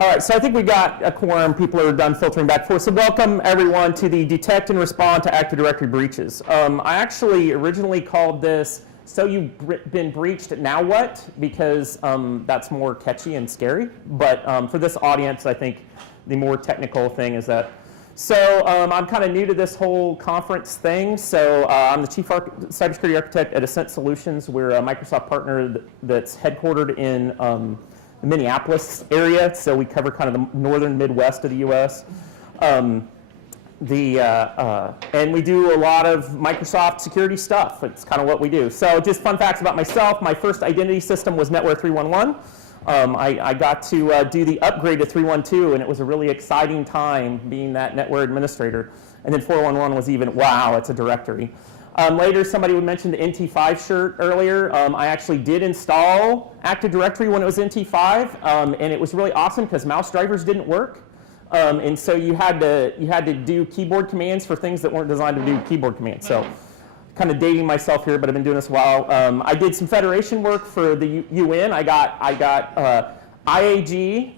All right, so I think we got a quorum. People are done filtering back for. So welcome everyone to the Detect and Respond to Active Directory Breaches. I actually originally called this "So You've Been Breached, Now What?" because that's more catchy and scary. But for this audience, I think the more technical thing is that. So I'm kind of new to this whole conference thing. So I'm the Chief Cybersecurity Architect at Ascent Solutions. We're a Microsoft partner that's headquartered in the Minneapolis area. So we cover kind of the northern Midwest of the U.S. And we do a lot of Microsoft security stuff. It's kind of what we do. So just fun facts about myself. My first identity system was NetWare 311. I got to do the upgrade to 312, and it was a really exciting time being that NetWare administrator. And then 411 was even, wow, it's a directory. Later, somebody would mention the NT5 shirt earlier. I actually did install Active Directory when it was NT5, and it was really awesome because mouse drivers didn't work. And so you had to do keyboard commands for things that weren't designed to do keyboard commands. So kind of dating myself here, but I've been doing this a while. I did some federation work for the UN. I got IAG,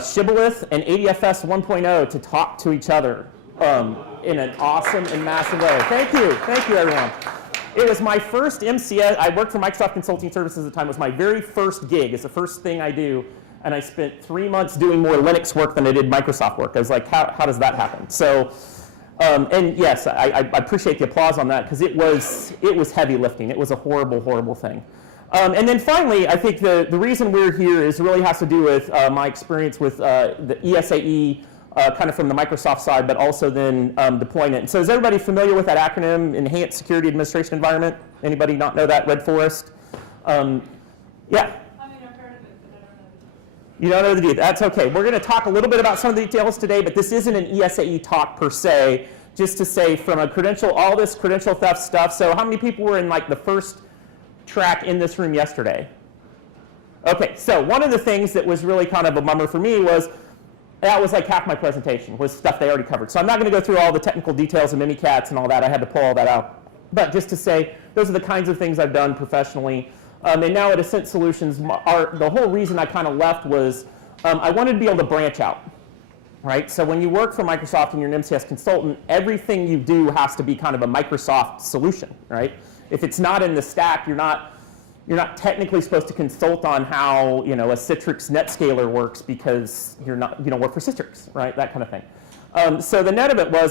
Shibboleth, and ADFS 1.0 to talk to each other in an awesome and massive way. Thank you everyone. It was my first MCS. I worked for Microsoft Consulting Services at the time. It was my very first gig. It's the first thing I do. And I spent 3 months doing more Linux work than I did Microsoft work. I was like, how does that happen? So. And yes, I appreciate the applause on that because it was heavy lifting. It was a horrible, horrible thing. And then finally, I think the reason we're here is really has to do with my experience with the ESAE, kind of from the Microsoft side, but also then deploying it. So is everybody familiar with that acronym, Enhanced Security Administration Environment? Anybody not know that, Red Forest? Yeah. You don't know the details. That's okay. We're going to talk a little bit about some of the details today, but this isn't an ESAE talk per se, just to say from a credential, all this credential theft stuff. So how many people were in like the first track in this room yesterday? Okay, so one of the things that was really kind of a bummer for me was that was like half my presentation was stuff they already covered. So I'm not going to go through all the technical details of Mimikatz and all that. I had to pull all that out. But just to say, those are the kinds of things I've done professionally. And now at Ascent Solutions, the whole reason I kind of left was I wanted to be able to branch out, right? So when you work for Microsoft and you're an MCS consultant, everything you do has to be kind of a Microsoft solution, right? If it's not in the stack, you're not technically supposed to consult on how a Citrix NetScaler works because you don't work for Citrix, right? That kind of thing. So the net of it was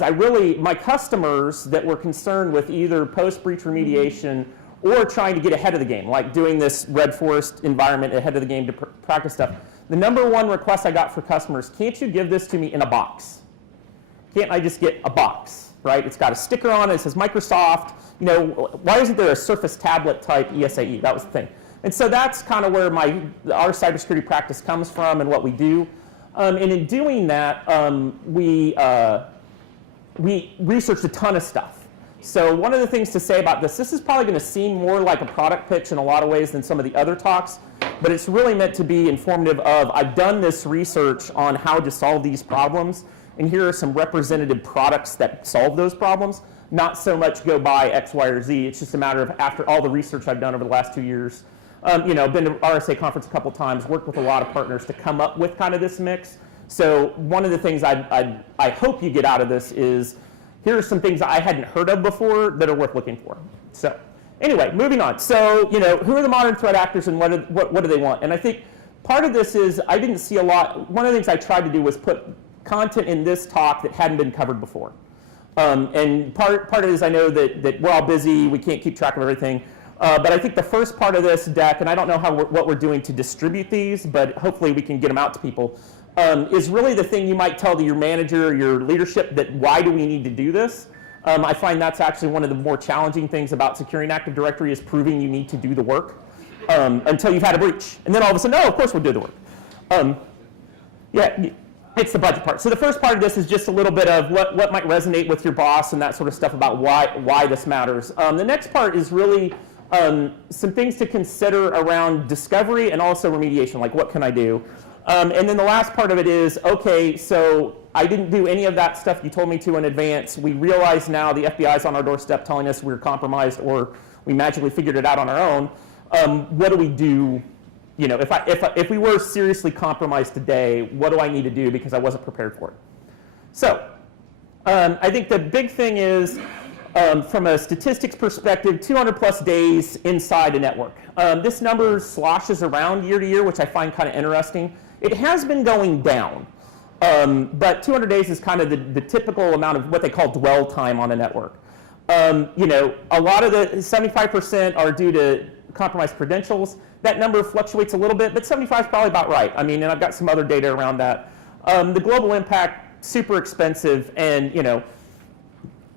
my customers that were concerned with either post-breach remediation or trying to get ahead of the game, like doing this Red Forest environment ahead of the game to practice stuff. The number one request I got for customers, can't you give this to me in a box? Can't I just get a box, right? It's got a sticker on it, it says Microsoft. Why isn't there a Surface tablet type ESAE? That was the thing. And so that's kind of where our cybersecurity practice comes from and what we do. And in doing that, we researched a ton of stuff. So one of the things to say about this is probably going to seem more like a product pitch in a lot of ways than some of the other talks, but it's really meant to be informative of, I've done this research on how to solve these problems, and here are some representative products that solve those problems. Not so much go buy X, Y, or Z. It's just a matter of after all the research I've done over the last 2 years, been to RSA conference a couple times, worked with a lot of partners to come up with kind of this mix. So one of the things I hope you get out of this is, here are some things I hadn't heard of before that are worth looking for. So anyway, moving on. So who are the modern threat actors and what do they want? And I think part of this is I didn't see a lot. One of the things I tried to do was put content in this talk that hadn't been covered before. And part of it is I know that we're all busy, we can't keep track of everything. But I think the first part of this deck, and I don't know what we're doing to distribute these, but hopefully we can get them out to people, is really the thing you might tell to your manager, your leadership, that why do we need to do this? I find that's actually one of the more challenging things about securing Active Directory is proving you need to do the work until you've had a breach. And then all of a sudden, oh, of course we'll do the work. Yeah, it's the budget part. So the first part of this is just a little bit of what might resonate with your boss and that sort of stuff about why this matters. The next part is really some things to consider around discovery and also remediation, like what can I do? And then the last part of it is, okay, so I didn't do any of that stuff you told me to in advance. We realize now the FBI's on our doorstep telling us we're compromised or we magically figured it out on our own. What do we do if we were seriously compromised today, what do I need to do because I wasn't prepared for it? So I think the big thing is, from a statistics perspective, 200 plus days inside a network. This number sloshes around year to year, which I find kind of interesting. It has been going down, but 200 days is kind of the typical amount of what they call dwell time on a network. A lot of the 75% are due to compromised credentials. That number fluctuates a little bit, but 75 is probably about right. I mean, and I've got some other data around that. The global impact, super expensive, and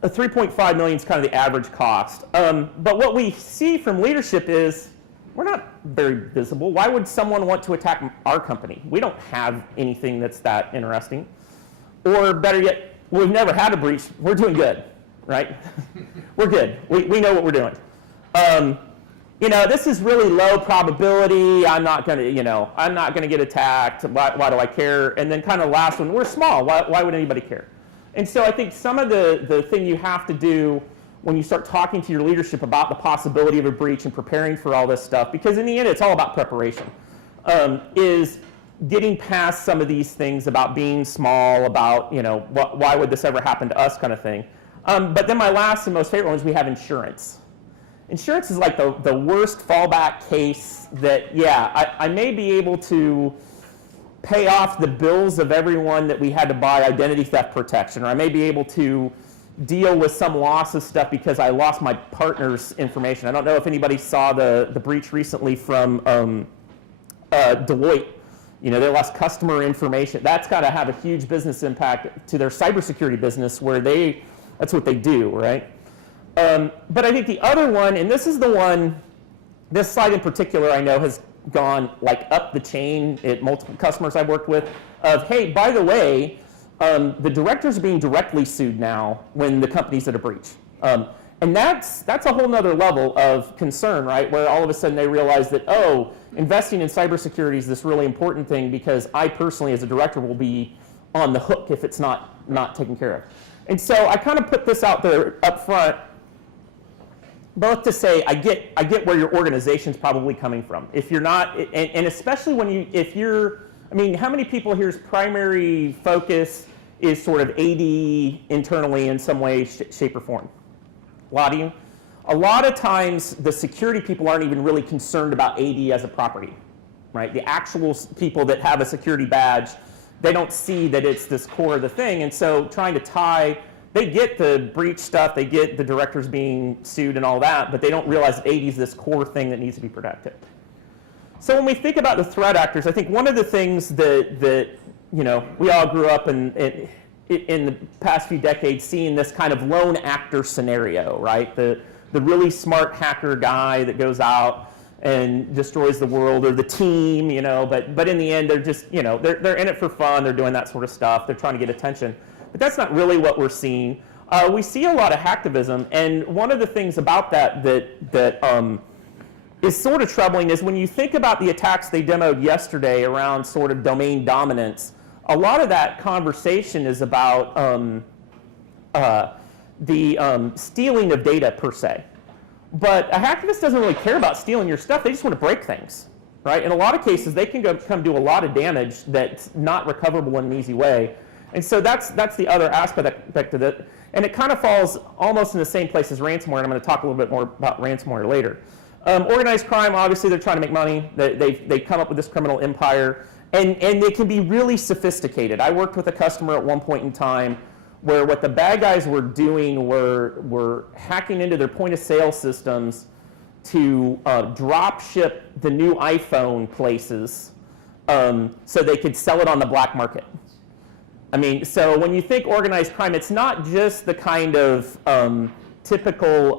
a 3.5 million is kind of the average cost. But what we see from leadership is we're not very visible. Why would someone want to attack our company? We don't have anything that's that interesting. Or better yet, we've never had a breach. We're doing good, right? We're good. We know what we're doing. This is really low probability. I'm not going to get attacked. Why do I care? And then kind of last one, we're small. Why would anybody care? And so I think some of the thing you have to do when you start talking to your leadership about the possibility of a breach and preparing for all this stuff, because in the end it's all about preparation, is getting past some of these things about being small, about why would this ever happen to us kind of thing. But then my last and most favorite one is we have insurance. Insurance is like the worst fallback case that, I may be able to pay off the bills of everyone that we had to buy identity theft protection, or I may be able to deal with some loss of stuff because I lost my partner's information. I don't know if anybody saw the breach recently from Deloitte. They lost customer information. That's got to have a huge business impact to their cybersecurity business where that's what they do, right? But I think the other one, and this is the one, this slide in particular I know has gone like up the chain at multiple customers I've worked with, of, hey, by the way, the directors are being directly sued now when the company's at a breach. And that's a whole nother level of concern, right? Where all of a sudden they realize that, oh, investing in cybersecurity is this really important thing because I personally as a director will be on the hook if it's not taken care of. And so I kind of put this out there up front, both to say I get where your organization's probably coming from. If you're not, and especially how many people here's primary focus is sort of AD internally in some way, shape, or form? A lot of you. A lot of times the security people aren't even really concerned about AD as a property, right? The actual people that have a security badge, they don't see that it's this core of the thing, and so trying to they get the breach stuff, they get the directors being sued and all that, but they don't realize that AD is this core thing that needs to be protected. So when we think about the threat actors, I think one of the things that we all grew up in the past few decades seeing this kind of lone actor scenario, right? The really smart hacker guy that goes out and destroys the world, or the team, but in the end they're just, they're in it for fun, they're doing that sort of stuff, they're trying to get attention. But that's not really what we're seeing. We see a lot of hacktivism, and one of the things about that is sort of troubling is when you think about the attacks they demoed yesterday around sort of domain dominance, a lot of that conversation is about the stealing of data per se. But a hacktivist doesn't really care about stealing your stuff, they just want to break things, right? In a lot of cases, they can come do a lot of damage that's not recoverable in an easy way. And so that's the other aspect of it. And it kind of falls almost in the same place as ransomware, and I'm going to talk a little bit more about ransomware later. Organized crime, obviously they're trying to make money. They come up with this criminal empire, and they can be really sophisticated. I worked with a customer at one point in time where what the bad guys were doing were hacking into their point of sale systems to drop ship the new iPhone places so they could sell it on the black market. I mean, so when you think organized crime, it's not just the kind of typical,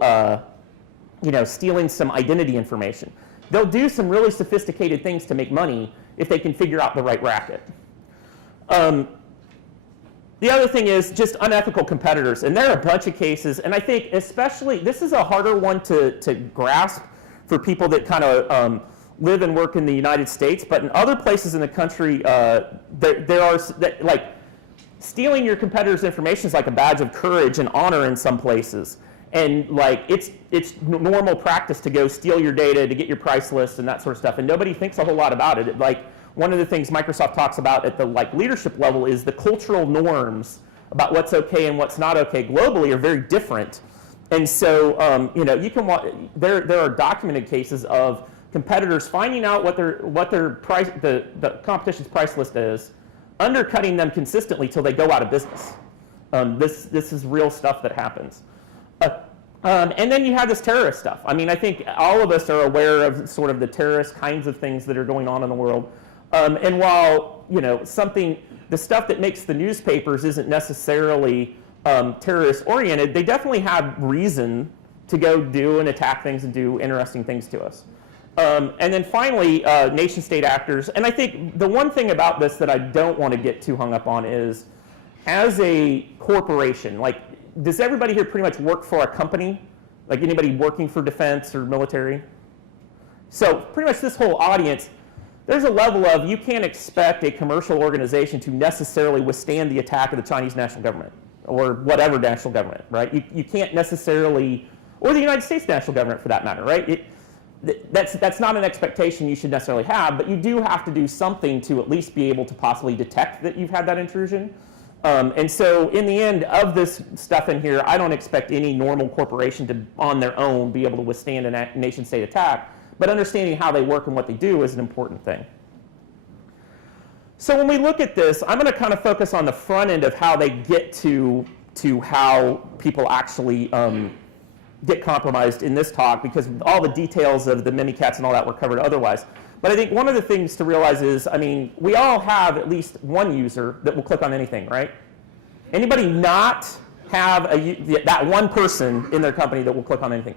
stealing some identity information. They'll do some really sophisticated things to make money if they can figure out the right racket. The other thing is just unethical competitors, and there are a bunch of cases, and I think especially, this is a harder one to grasp for people that kind of live and work in the United States, but in other places in the country, there are, like, stealing your competitor's information is like a badge of courage and honor in some places. And like it's normal practice to go steal your data to get your price list and that sort of stuff, and nobody thinks a whole lot about it. Like one of the things Microsoft talks about at the like leadership level is the cultural norms about what's okay and what's not okay globally are very different. And so you know, you can there are documented cases of competitors finding out what their price the competition's price list is, undercutting them consistently till they go out of business. This is real stuff that happens. And then you have this terrorist stuff. I mean, I think all of us are aware of sort of the terrorist kinds of things that are going on in the world. And while, you know, the stuff that makes the newspapers isn't necessarily terrorist oriented, they definitely have reason to go do and attack things and do interesting things to us. And then finally, nation state actors. And I think the one thing about this that I don't want to get too hung up on is, as a corporation, like, does everybody here pretty much work for a company? Like anybody working for defense or military? So pretty much this whole audience, there's a level of, you can't expect a commercial organization to necessarily withstand the attack of the Chinese national government or whatever national government, right? You can't necessarily, or the United States national government for that matter, right? That's not an expectation you should necessarily have, but you do have to do something to at least be able to possibly detect that you've had that intrusion. And so in the end of this stuff in here, I don't expect any normal corporation to, on their own, be able to withstand a nation-state attack, but understanding how they work and what they do is an important thing. So when we look at this, I'm going to kind of focus on the front end of how they get to how people actually get compromised in this talk, because all the details of the Mimikatz and all that were covered otherwise. But I think one of the things to realize is, I mean, we all have at least one user that will click on anything, right? Anybody not have that one person in their company that will click on anything?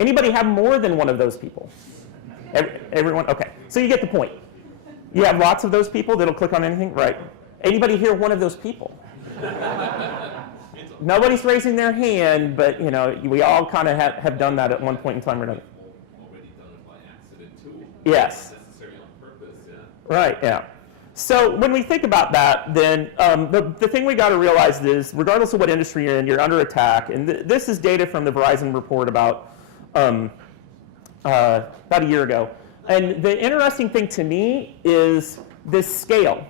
Anybody have more than one of those people? Everyone? Okay. So you get the point. You have lots of those people that'll click on anything, right? Anybody here one of those people? Nobody's raising their hand, but you know, we all kind of have done that at one point in time or another. Yes. Not necessarily on purpose, yeah. Right, yeah. So when we think about that, then the thing we got to realize is, regardless of what industry you're in, you're under attack. And this is data from the Verizon report about a year ago. And the interesting thing to me is this scale,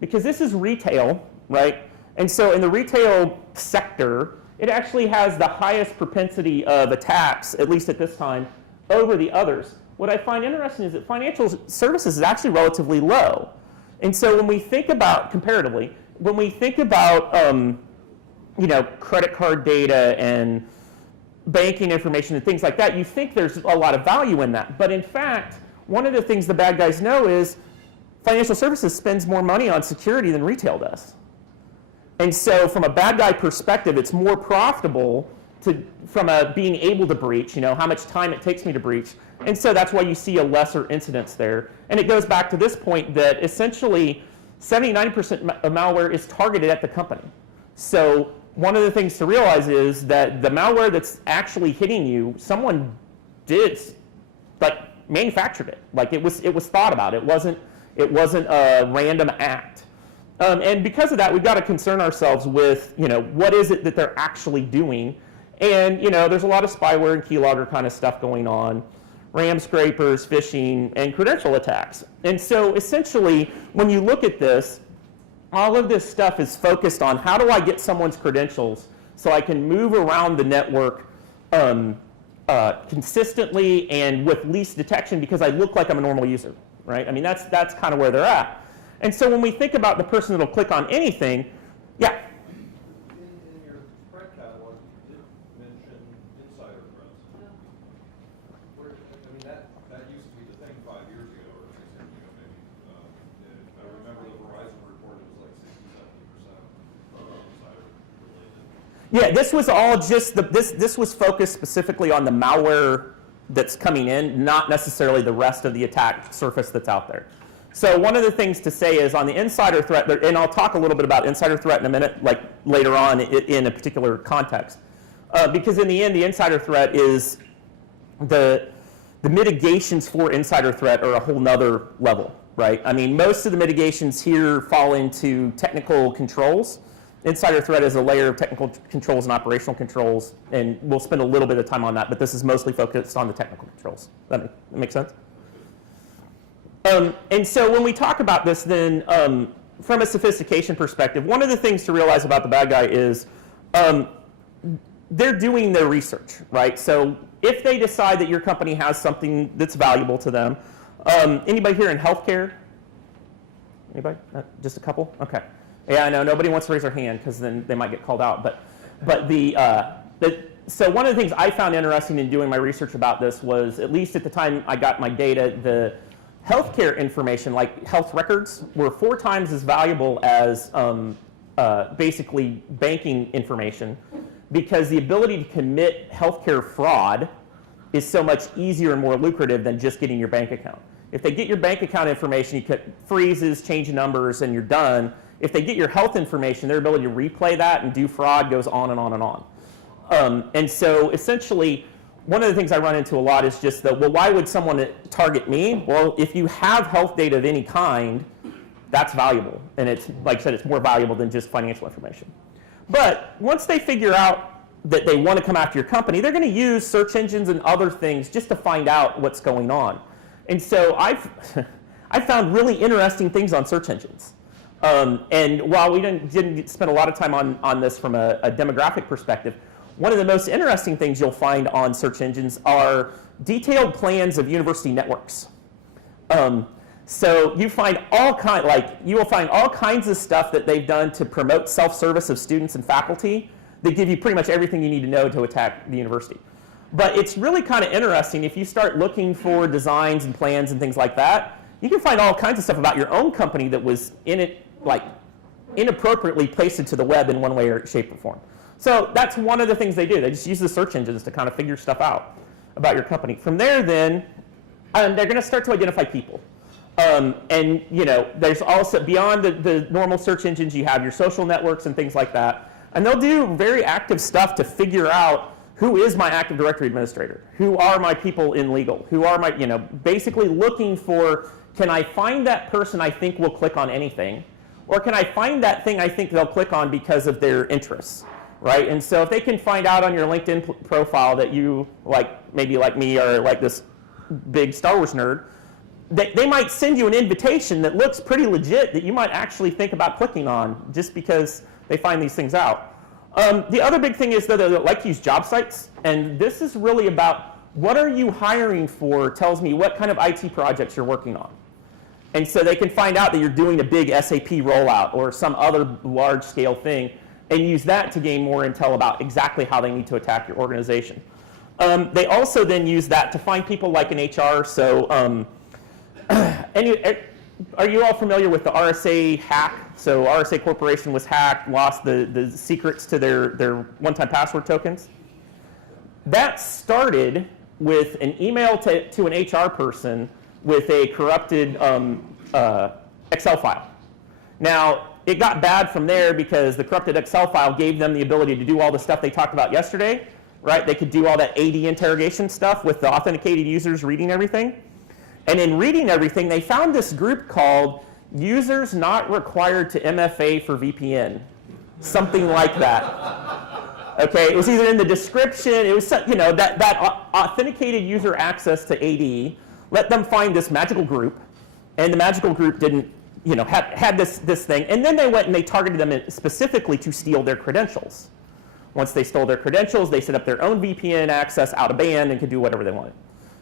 because this is retail, right? And so in the retail sector, it actually has the highest propensity of attacks, at least at this time, over the others. What I find interesting is that financial services is actually relatively low. And so when we think about, comparatively, when we think about you know, credit card data and banking information and things like that, you think there's a lot of value in that. But in fact, one of the things the bad guys know is financial services spends more money on security than retail does. And so from a bad guy perspective, it's more profitable from being able to breach, you know, how much time it takes me to breach. And so that's why you see a lesser incidence there. And it goes back to this point that essentially 70-90% of malware is targeted at the company. So one of the things to realize is that the malware that's actually hitting you, someone did, like, manufactured it. Like it was thought about. It wasn't a random act. And because of that, we've got to concern ourselves with, you know, what is it that they're actually doing. And, you know, there's a lot of spyware and keylogger kind of stuff going on, RAM scrapers, phishing, and credential attacks. And so essentially, when you look at this, all of this stuff is focused on how do I get someone's credentials so I can move around the network consistently and with least detection because I look like I'm a normal user, right? I mean, that's kind of where they're at. And so when we think about the person that'll click on anything, yeah? In your threat catalog, you did mention insider threats. I mean, that used to be the thing 5 years ago or 6 years ago, maybe. I remember the Verizon report, it was like 60-70% insider related. Yeah, this was all just, this was focused specifically on the malware that's coming in, not necessarily the rest of the attack surface that's out there. So one of the things to say is on the insider threat, and I'll talk a little bit about insider threat in a minute, like later on in a particular context, because in the end, the insider threat is the mitigations for insider threat are a whole nother level, right? I mean, most of the mitigations here fall into technical controls, insider threat is a layer of technical controls and operational controls, and we'll spend a little bit of time on that, but this is mostly focused on the technical controls. That make sense? And so when we talk about this, then from a sophistication perspective, one of the things to realize about the bad guy is they're doing their research, right? So if they decide that your company has something that's valuable to them, anybody here in healthcare? Anybody? Just a couple? Okay. Yeah, I know nobody wants to raise their hand because then they might get called out. But so one of the things I found interesting in doing my research about this was, at least at the time I got my data, the healthcare information, like health records, were 4 times as valuable as basically banking information, because the ability to commit healthcare fraud is so much easier and more lucrative than just getting your bank account. If they get your bank account information, you could freezes, change numbers, and you're done. If they get your health information, their ability to replay that and do fraud goes on and on and on. And so essentially, one of the things I run into a lot is just that, well, why would someone target me? Well, if you have health data of any kind, that's valuable. And it's, like I said, it's more valuable than just financial information. But once they figure out that they want to come after your company, they're going to use search engines and other things just to find out what's going on. And so I've found really interesting things on search engines. And while we didn't spend a lot of time on this from a demographic perspective, one of the most interesting things you'll find on search engines are detailed plans of university networks. So you find you will find all kinds of stuff that they've done to promote self-service of students and faculty that give you pretty much everything you need to know to attack the university. But it's really kind of interesting if you start looking for designs and plans and things like that. You can find all kinds of stuff about your own company that was in it, like inappropriately placed into the web in one way or shape or form. So that's one of the things they do. They just use the search engines to kind of figure stuff out about your company. From there, then, they're going to start to identify people. And there's also, beyond the normal search engines, you have your social networks and things like that. And they'll do very active stuff to figure out who is my Active Directory administrator, who are my people in legal, who are my, basically looking for, can I find that person I think will click on anything, or can I find that thing I think they'll click on because of their interests, right? And so if they can find out on your LinkedIn profile that you, maybe like me, are like this big Star Wars nerd, they might send you an invitation that looks pretty legit that you might actually think about clicking on just because they find these things out. The other big thing is that they like to use job sites, and this is really about what are you hiring for tells me what kind of IT projects you're working on. And so they can find out that you're doing a big SAP rollout or some other large-scale thing and use that to gain more intel about exactly how they need to attack your organization. They also then use that to find people like in HR. So are you all familiar with the RSA hack? So RSA Corporation was hacked, lost the secrets to their one-time password tokens. That started with an email to an HR person with a corrupted Excel file. Now, it got bad from there because the corrupted Excel file gave them the ability to do all the stuff they talked about yesterday, right? They could do all that AD interrogation stuff with the authenticated users reading everything. And in reading everything, they found this group called Users Not Required to MFA for VPN, something like that. Okay, it was either in the description, it was, that authenticated user access to AD let them find this magical group, and the magical group didn't, had this thing, and then they went and they targeted them specifically to steal their credentials. Once they stole their credentials, they set up their own VPN access out of band and could do whatever they wanted.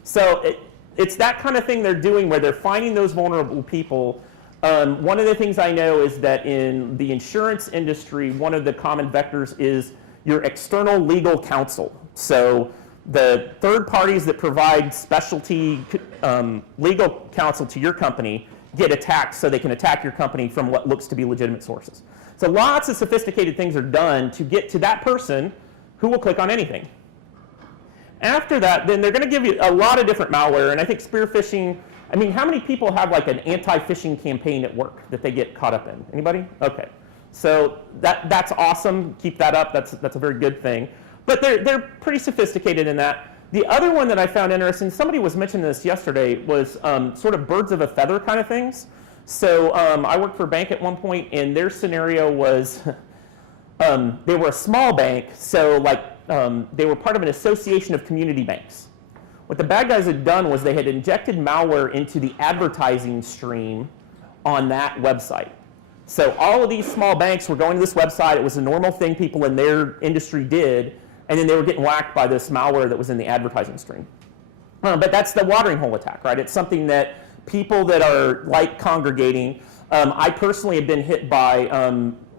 So it's that kind of thing they're doing where they're finding those vulnerable people. One of the things I know is that in the insurance industry, one of the common vectors is your external legal counsel. So the third parties that provide specialty legal counsel to your company get attacked so they can attack your company from what looks to be legitimate sources. So lots of sophisticated things are done to get to that person who will click on anything. After that, then they're going to give you a lot of different malware, and I think spear phishing, how many people have like an anti-phishing campaign at work that they get caught up in? Anybody? Okay. So that's awesome. Keep that up. That's a very good thing. But they're pretty sophisticated in that. The other one that I found interesting, somebody was mentioning this yesterday, was sort of birds of a feather kind of things. So I worked for a bank at one point, and their scenario was They were a small bank, so like they were part of an association of community banks. What the bad guys had done was they had injected malware into the advertising stream on that website. So all of these small banks were going to this website. It was a normal thing people in their industry did, and then they were getting whacked by this malware that was in the advertising stream. But that's the watering hole attack, right? It's something that people that are like congregating, I personally have been hit by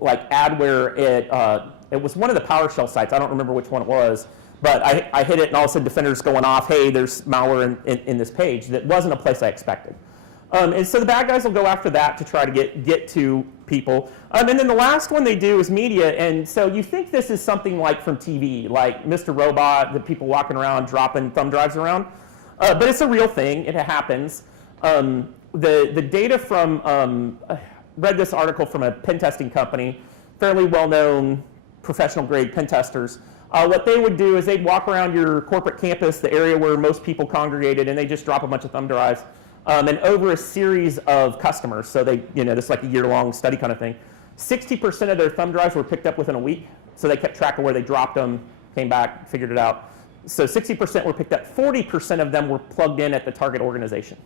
like adware at, it was one of the PowerShell sites, I don't remember which one it was, but I hit it and all of a sudden Defender's going off, hey, there's malware in this page. That wasn't a place I expected. And so the bad guys will go after that to try to get to people. And then the last one they do is media, and so you think this is something like from TV, like Mr. Robot, the people walking around dropping thumb drives around. But it's a real thing, it happens. The data from, read this article from a pen testing company, fairly well-known professional grade pen testers. What they would do is they'd walk around your corporate campus, the area where most people congregated, and they just drop a bunch of thumb drives. And over a series of customers, so they, this is like a year-long study kind of thing, 60% of their thumb drives were picked up within a week. So they kept track of where they dropped them, came back, figured it out. So 60% were picked up. 40% of them were plugged in at the target organization.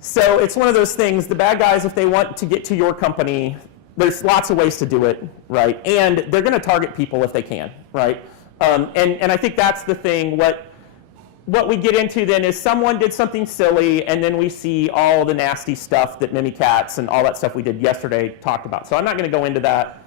So it's one of those things, the bad guys, if they want to get to your company, there's lots of ways to do it, right? And they're going to target people if they can, right? And I think that's the thing. What we get into then is someone did something silly, and then we see all the nasty stuff that Mimikatz and all that stuff we did yesterday talked about. So I'm not going to go into that,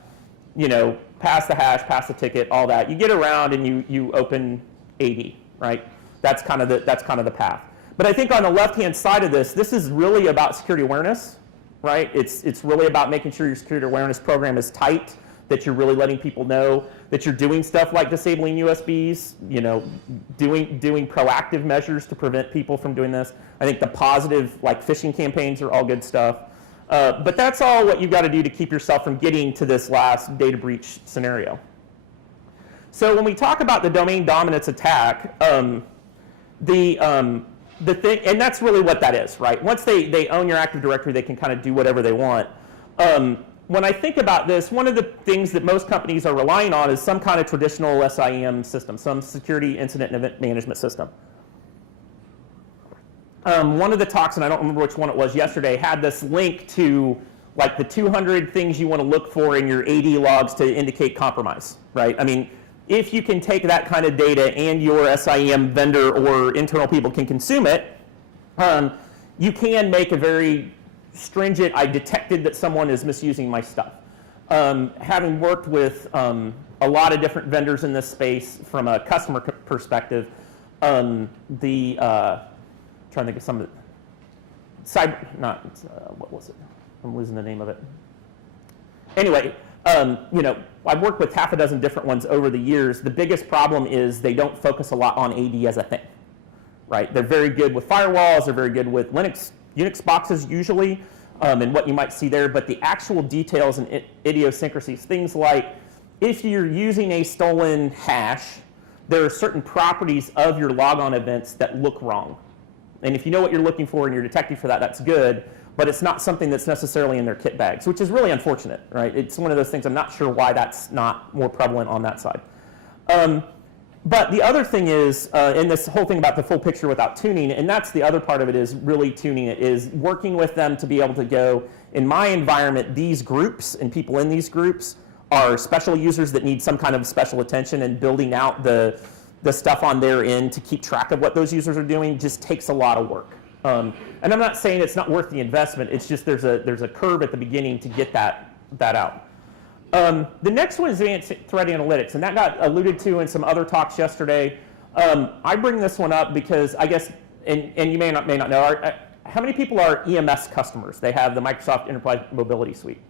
pass the hash, pass the ticket, all that. You get around and you open AD, right? That's kind of the path. But I think on the left-hand side of this is really about security awareness, right? It's really about making sure your security awareness program is tight, that you're really letting people know that you're doing stuff like disabling USBs, doing proactive measures to prevent people from doing this. I think the positive, like phishing campaigns, are all good stuff. But that's all what you've got to do to keep yourself from getting to this last data breach scenario. So when we talk about the domain dominance attack, the thing, and that's really what that is, right? Once they own your Active Directory, they can kind of do whatever they want. When I think about this, one of the things that most companies are relying on is some kind of traditional SIEM system, some security incident and event management system. One of the talks, and I don't remember which one it was yesterday, had this link to like the 200 things you want to look for in your AD logs to indicate compromise, right? I mean, if you can take that kind of data and your SIEM vendor or internal people can consume it, you can make a very stringent, I detected that someone is misusing my stuff. Having worked with a lot of different vendors in this space from a customer perspective, trying to think of some of the, what was it? I'm losing the name of it. Anyway, I've worked with half a dozen different ones over the years. The biggest problem is they don't focus a lot on AD as a thing, right? They're very good with firewalls, they're very good with Unix boxes usually, and what you might see there, but the actual details and idiosyncrasies, things like if you're using a stolen hash, there are certain properties of your logon events that look wrong. And if you know what you're looking for and you're detecting for that, that's good, but it's not something that's necessarily in their kit bags, which is really unfortunate, right? It's one of those things, I'm not sure why that's not more prevalent on that side. But the other thing is, in this whole thing about the full picture without tuning, and that's the other part of it, is really tuning it, is working with them to be able to go, in my environment, these groups and people in these groups are special users that need some kind of special attention, and building out the stuff on their end to keep track of what those users are doing just takes a lot of work. And I'm not saying it's not worth the investment, it's just there's a curve at the beginning to get that out. The next one is advanced threat analytics, and that got alluded to in some other talks yesterday. I bring this one up because I guess, and you may not know, how many people are EMS customers? They have the Microsoft Enterprise Mobility Suite.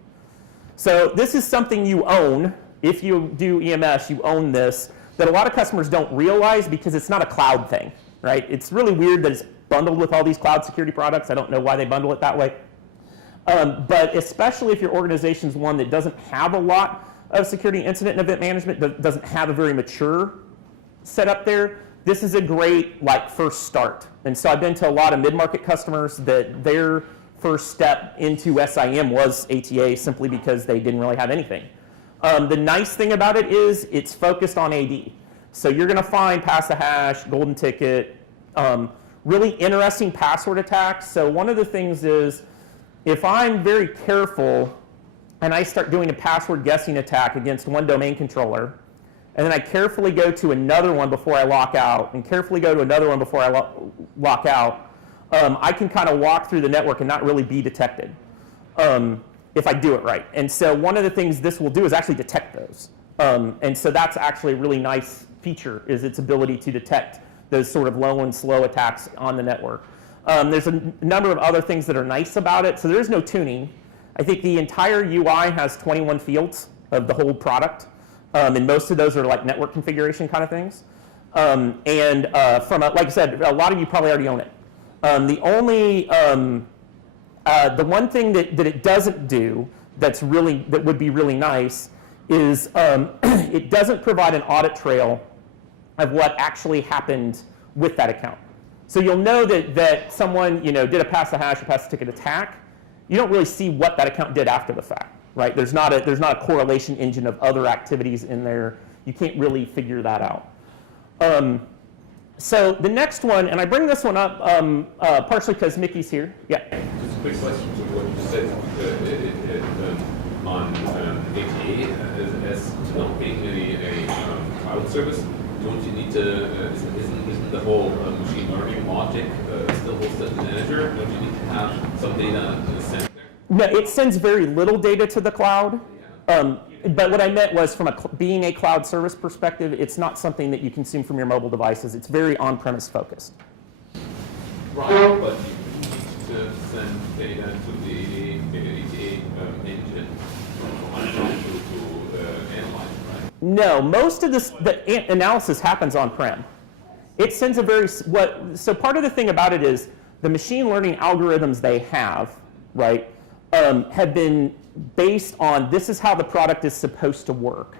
So this is something you own. If you do EMS, you own this, that a lot of customers don't realize because it's not a cloud thing, right? It's really weird that it's bundled with all these cloud security products. I don't know why they bundle it that way. But especially if your organization's one that doesn't have a lot of security incident and event management, doesn't have a very mature setup there, this is a great first start. And so I've been to a lot of mid-market customers that their first step into SIM was ATA, simply because they didn't really have anything. The nice thing about it is it's focused on AD. So you're going to find pass the hash, golden ticket, really interesting password attacks. So one of the things is, if I'm very careful and I start doing a password guessing attack against one domain controller, and then I carefully go to another one before I lock out, and carefully go to another one before I lock out, I can kind of walk through the network and not really be detected if I do it right. And so one of the things this will do is actually detect those. And so that's actually a really nice feature, is its ability to detect those sort of low and slow attacks on the network. There's a number of other things that are nice about it. So there is no tuning. I think the entire UI has 21 fields of the whole product. And most of those are like network configuration kind of things. From like I said, a lot of you probably already own it. The one thing that it doesn't do that would be really nice is it doesn't provide an audit trail of what actually happened with that account. So you'll know that someone did a pass the hash or pass the ticket attack. You don't really see what that account did after the fact, right? There's not a correlation engine of other activities in there. You can't really figure that out. So the next one, and I bring this one up partially because Mickey's here. Yeah. Just a quick question to what you said on ATA as to not being a cloud service. Don't you need to? Isn't the whole machine learning logic still hosted in Azure? Don't you need to have some data sent there? No, it sends very little data to the cloud. But what I meant was, from being a cloud service perspective, it's not something that you consume from your mobile devices. It's very on-premise focused. Right, but you need to send data to the ATA engine to analyze, right? No, most of the analysis happens on-prem. It sends so part of the thing about it is the machine learning algorithms they have, right, have been based on this is how the product is supposed to work,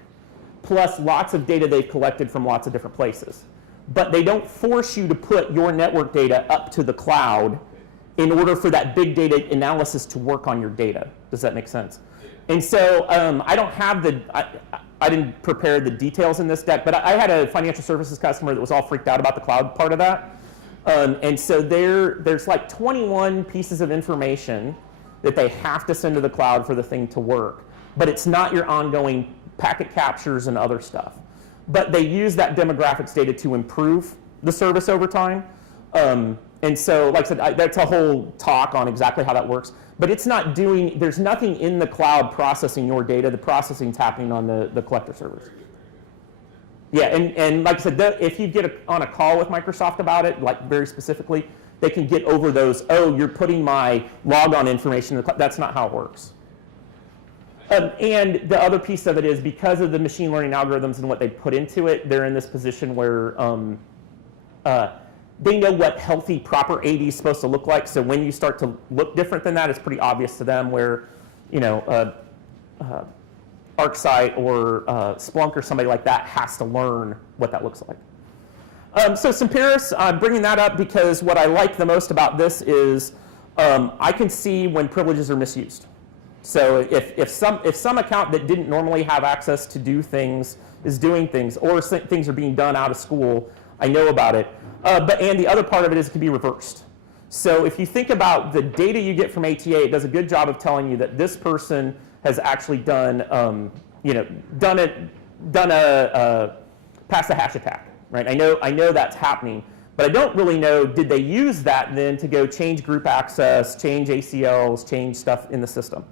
plus lots of data they've collected from lots of different places. But they don't force you to put your network data up to the cloud in order for that big data analysis to work on your data. Does that make sense? And so I don't have I didn't prepare the details in this deck, but I had a financial services customer that was all freaked out about the cloud part of that. And so there's like 21 pieces of information that they have to send to the cloud for the thing to work. But it's not your ongoing packet captures and other stuff. But they use that demographics data to improve the service over time. And so, like I said, that's a whole talk on exactly how that works. But it's not there's nothing in the cloud processing your data. The processing's happening on the collector servers. Yeah, and like I said, if you get on a call with Microsoft about it, like very specifically, they can get over those, oh, you're putting my logon information in the cloud. That's not how it works. And the other piece of it is, because of the machine learning algorithms and what they put into it, they're in this position where they know what healthy, proper AD is supposed to look like. So when you start to look different than that, it's pretty obvious to them, where, ArcSight or Splunk or somebody like that has to learn what that looks like. So Simperis, I'm bringing that up because what I like the most about this is I can see when privileges are misused. So if some account that didn't normally have access to do things is doing things, or things are being done out of school, I know about it. And the other part of it is it can be reversed. So if you think about the data you get from ATA, it does a good job of telling you that this person has actually done a pass the hash attack, right? I know that's happening, but I don't really know, did they use that then to go change group access, change ACLs, change stuff in the system?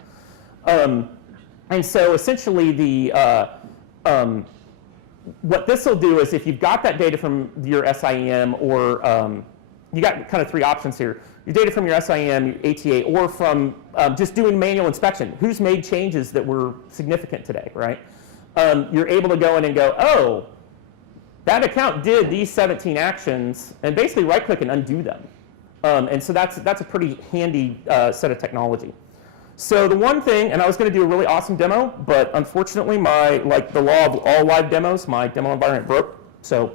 And so essentially what this will do is, if you've got that data from your SIEM, or you got kind of three options here. Your data from your SIEM, your ATA, or from just doing manual inspection. Who's made changes that were significant today, right? You're able to go in and go, oh, that account did these 17 actions, and basically right-click and undo them. And so that's a pretty handy set of technology. So the one thing, and I was going to do a really awesome demo, but unfortunately, like the law of all live demos, my demo environment broke. So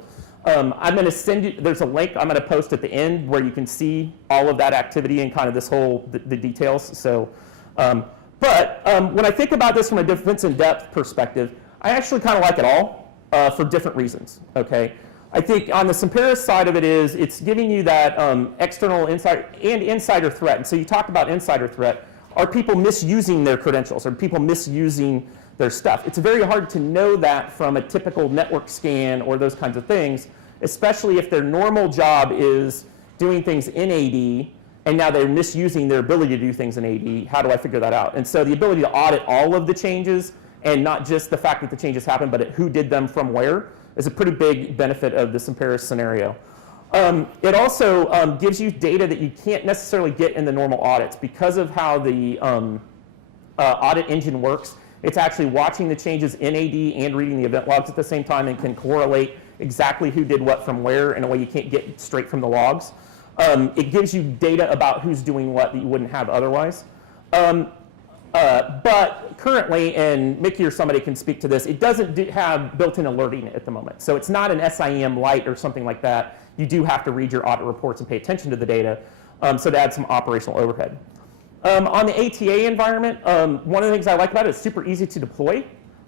I'm going to send you, there's a link I'm going to post at the end where you can see all of that activity and kind of this whole, the details. So, when I think about this from a defense in depth perspective, I actually kind of like it all for different reasons, okay? I think on the Semperis side of it is, it's giving you that external insider threat. And so you talked about insider threat. Are people misusing their credentials? Are people misusing their stuff? It's very hard to know that from a typical network scan or those kinds of things, especially if their normal job is doing things in AD, and now they're misusing their ability to do things in AD. How do I figure that out? And so the ability to audit all of the changes, and not just the fact that the changes happened, but who did them from where, is a pretty big benefit of the Semperis scenario. It also gives you data that you can't necessarily get in the normal audits. Because of how the audit engine works, it's actually watching the changes in AD and reading the event logs at the same time, and can correlate exactly who did what from where in a way you can't get straight from the logs. It gives you data about who's doing what that you wouldn't have otherwise. But currently, and Mickey or somebody can speak to this, it doesn't have built-in alerting at the moment. So it's not an SIEM light or something like that. You do have to read your audit reports and pay attention to the data, so to add some operational overhead. On the ATA environment, one of the things I like about it is super easy to deploy.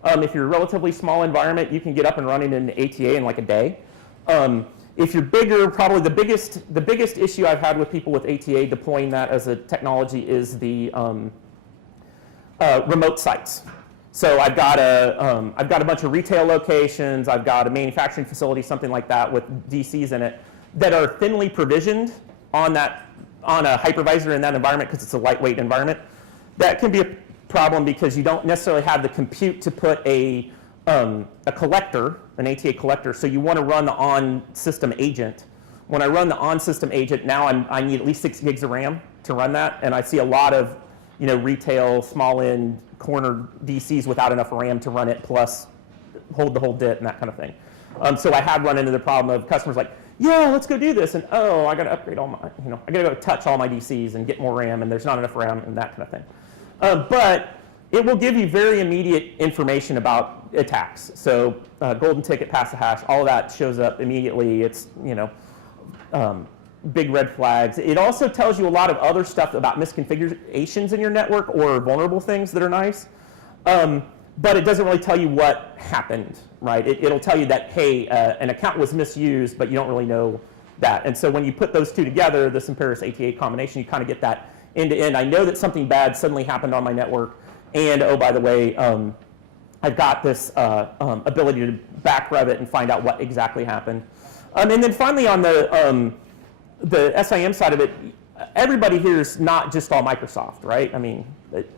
If you're a relatively small environment, you can get up and running in ATA in like a day. If you're bigger, probably the biggest issue I've had with people with ATA deploying that as a technology is the remote sites. So I've got a bunch of retail locations, I've got a manufacturing facility, something like that with DCs in it that are thinly provisioned on a hypervisor in that environment because it's a lightweight environment. That can be a problem because you don't necessarily have the compute to put a collector, an ATA collector, so you want to run the on-system agent. When I run the on-system agent, now I need at least 6 gigs of RAM to run that, and I see a lot of retail, small-end, corner DCs without enough RAM to run it, plus hold the whole DIT and that kind of thing. So I have run into the problem of customers like, yeah, let's go do this, and oh, I got to upgrade all my, I got to go touch all my DCs and get more RAM, and there's not enough RAM and that kind of thing. But it will give you very immediate information about attacks. So golden ticket, pass the hash, all of that shows up immediately. It's big red flags. It also tells you a lot of other stuff about misconfigurations in your network or vulnerable things that are nice. But it doesn't really tell you what happened, right? It'll tell you that, hey, an account was misused, but you don't really know that. And so when you put those two together, the Semperis ATA combination, you kind of get that end-to-end. I know that something bad suddenly happened on my network, and oh, by the way, I've got this ability to back rev it and find out what exactly happened. And then finally on the SIM side of it, everybody here is not just all Microsoft, right? I mean,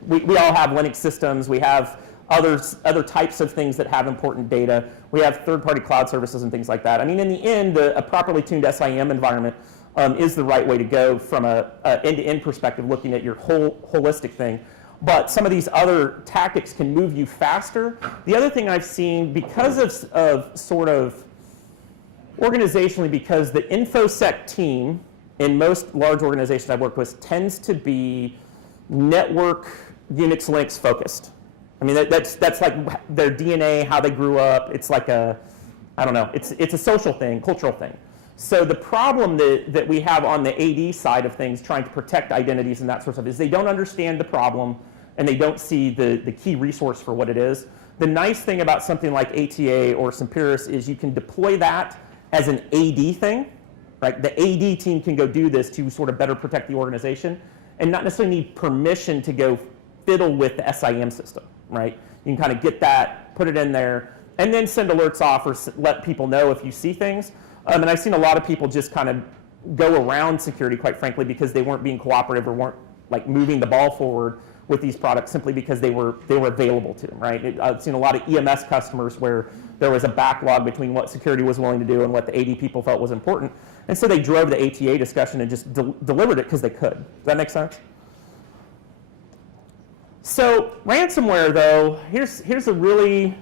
we all have Linux systems. We have other types of things that have important data. We have third-party cloud services and things like that. I mean, in the end, a properly tuned SIM environment is the right way to go from an end-to-end perspective, looking at your whole holistic thing. But some of these other tactics can move you faster. The other thing I've seen, because of sort of organizationally, because the InfoSec team in most large organizations I've worked with tends to be network Unix Linux focused. I mean, that's like their DNA, how they grew up. It's like I don't know, it's a social thing, cultural thing. So the problem that we have on the AD side of things, trying to protect identities and that sort of stuff, is they don't understand the problem and they don't see the key resource for what it is. The nice thing about something like ATA or Semperis is you can deploy that as an AD thing, right? The AD team can go do this to sort of better protect the organization and not necessarily need permission to go fiddle with the SIM system, right? You can kind of get that, put it in there, and then send alerts off or let people know if you see things. And I've seen a lot of people just kind of go around security, quite frankly, because they weren't being cooperative or weren't like moving the ball forward with these products simply because they were available to them, right? I've seen a lot of EMS customers where there was a backlog between what security was willing to do and what the AD people felt was important. And so they drove the ATA discussion and just delivered it because they could. Does that make sense? So ransomware, though, here's a really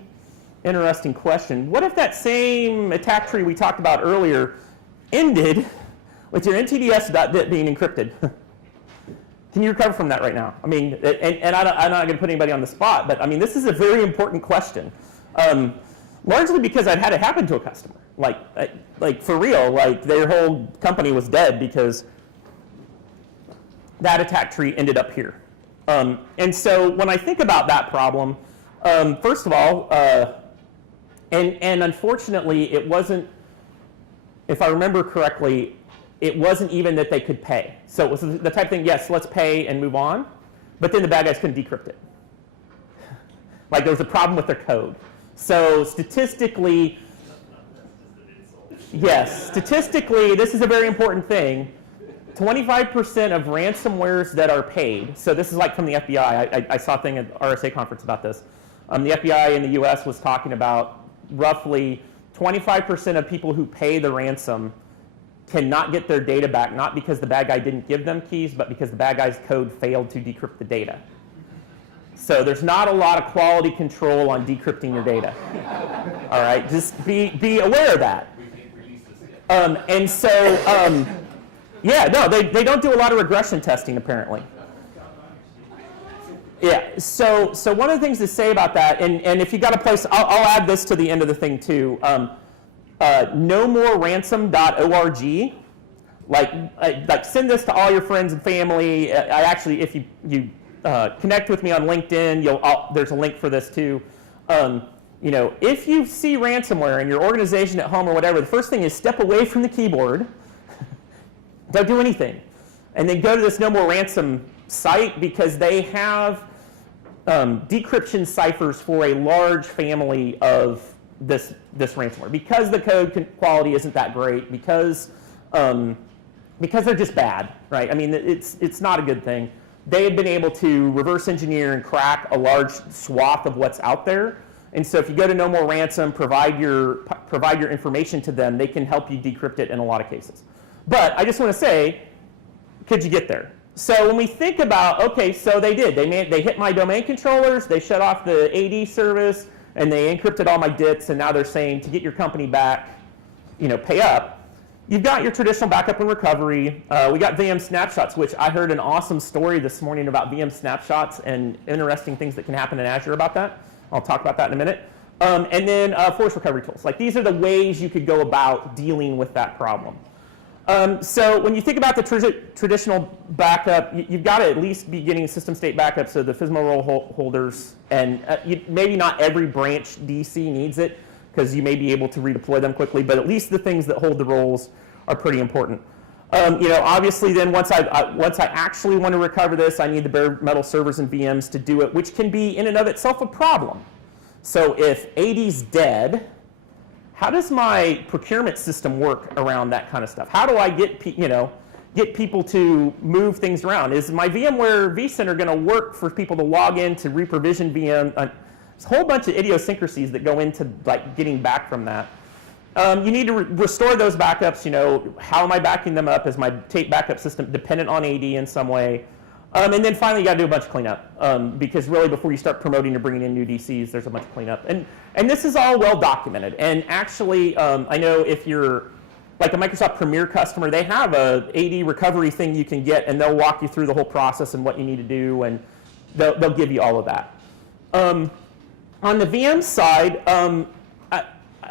interesting question. What if that same attack tree we talked about earlier ended with your ntds.dit being encrypted? Can you recover from that right now? I mean, and I'm not going to put anybody on the spot, but I mean, this is a very important question. Largely because I've had it happen to a customer. Like for real, like their whole company was dead because that attack tree ended up here. And so when I think about that problem, first of all, and unfortunately it wasn't, if I remember correctly, it wasn't even that they could pay. So it was the type of thing, yes, let's pay and move on, but then the bad guys couldn't decrypt it. Like there was a problem with their code. So statistically, yes, statistically, this is a very important thing. 25% of ransomwares that are paid, so this is like from the FBI, I saw a thing at RSA conference about this. The FBI in the US was talking about roughly 25% of people who pay the ransom cannot get their data back, not because the bad guy didn't give them keys, but because the bad guy's code failed to decrypt the data. So there's not a lot of quality control on decrypting your data. All right, just be aware of that. And so, yeah, no, they don't do a lot of regression testing apparently. Yeah, so one of the things to say about that, and if you got a place, I'll add this to the end of the thing too. NoMoreRansom.org. Like send this to all your friends and family. I actually, if you connect with me on LinkedIn, there's a link for this too. You know, if you see ransomware in your organization at home or whatever, the first thing is step away from the keyboard. Don't do anything, and then go to this No More Ransom site because they have decryption ciphers for a large family of this ransomware. Because the code quality isn't that great, because they're just bad, right? I mean, it's not a good thing. They've been able to reverse engineer and crack a large swath of what's out there. And so if you go to No More Ransom, provide your information to them, they can help you decrypt it in a lot of cases. But I just want to say, could you get there? So when we think about, okay, so they did. They hit my domain controllers, they shut off the AD service, and they encrypted all my DITs, and now they're saying to get your company back, you know, pay up. You've got your traditional backup and recovery. We got VM snapshots, which I heard an awesome story this morning about VM snapshots and interesting things that can happen in Azure about that. I'll talk about that in a minute. And then force recovery tools. Like these are the ways you could go about dealing with that problem. So when you think about the traditional backup, you've got to at least be getting system state backup, so the FSMA role holders, and maybe not every branch DC needs it, because you may be able to redeploy them quickly, but at least the things that hold the roles are pretty important. You know, obviously then once I actually want to recover this, I need the bare metal servers and VMs to do it, which can be in and of itself a problem. So if AD's dead, how does my procurement system work around that kind of stuff? How do I get people to move things around? Is my VMware vCenter going to work for people to log in to reprovision VM? There's a whole bunch of idiosyncrasies that go into like getting back from that. You need to restore those backups. You know, how am I backing them up? Is my tape backup system dependent on AD in some way? And then finally, you got to do a bunch of cleanup because really, before you start promoting or bringing in new DCs, there's a bunch of cleanup. And this is all well documented. And actually, I know if you're like a Microsoft Premier customer, they have a AD recovery thing you can get, and they'll walk you through the whole process and what you need to do, and they'll give you all of that. On the VM side,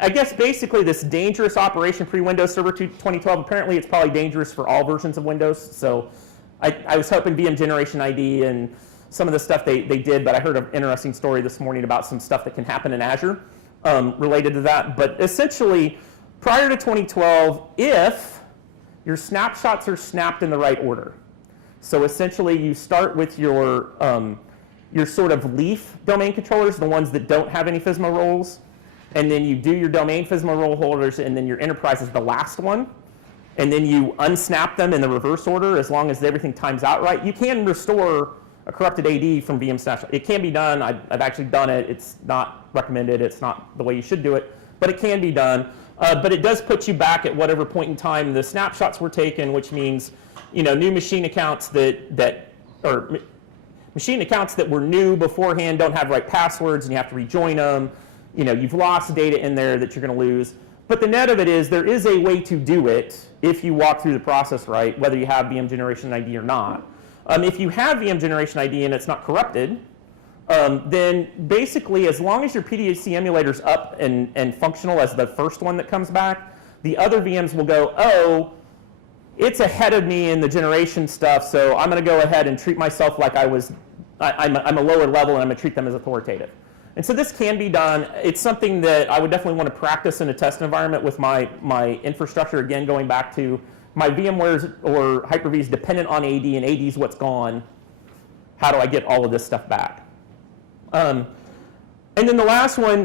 I guess basically this dangerous operation pre-Windows Server 2012, apparently it's probably dangerous for all versions of Windows. So I was hoping VM Generation ID and some of the stuff they did, but I heard an interesting story this morning about some stuff that can happen in Azure related to that. But essentially, prior to 2012, if your snapshots are snapped in the right order, so essentially you start with your sort of leaf domain controllers, the ones that don't have any FSMA roles, and then you do your domain FSMA role holders, and then your enterprise is the last one, and then you unsnap them in the reverse order as long as everything times out right. You can restore a corrupted AD from VM snapshot. It can be done. I've actually done it. It's not recommended. It's not the way you should do it, but it can be done. But it does put you back at whatever point in time the snapshots were taken, which means, you know, new machine accounts machine accounts that were new beforehand don't have right passwords, and you have to rejoin them. You know, you've lost data in there that you're going to lose. But the net of it is there is a way to do it if you walk through the process right, whether you have VM Generation ID or not. If you have VM Generation ID and it's not corrupted, then basically as long as your PDC emulator's up and functional as the first one that comes back, the other VMs will go, oh, it's ahead of me in the generation stuff, so I'm going to go ahead and treat myself like I'm a lower level, and I'm going to treat them as authoritative. And so this can be done. It's something that I would definitely want to practice in a test environment with my infrastructure, again, going back to my VMwares or Hyper-V's dependent on AD, and AD's what's gone. How do I get all of this stuff back? And then the last one,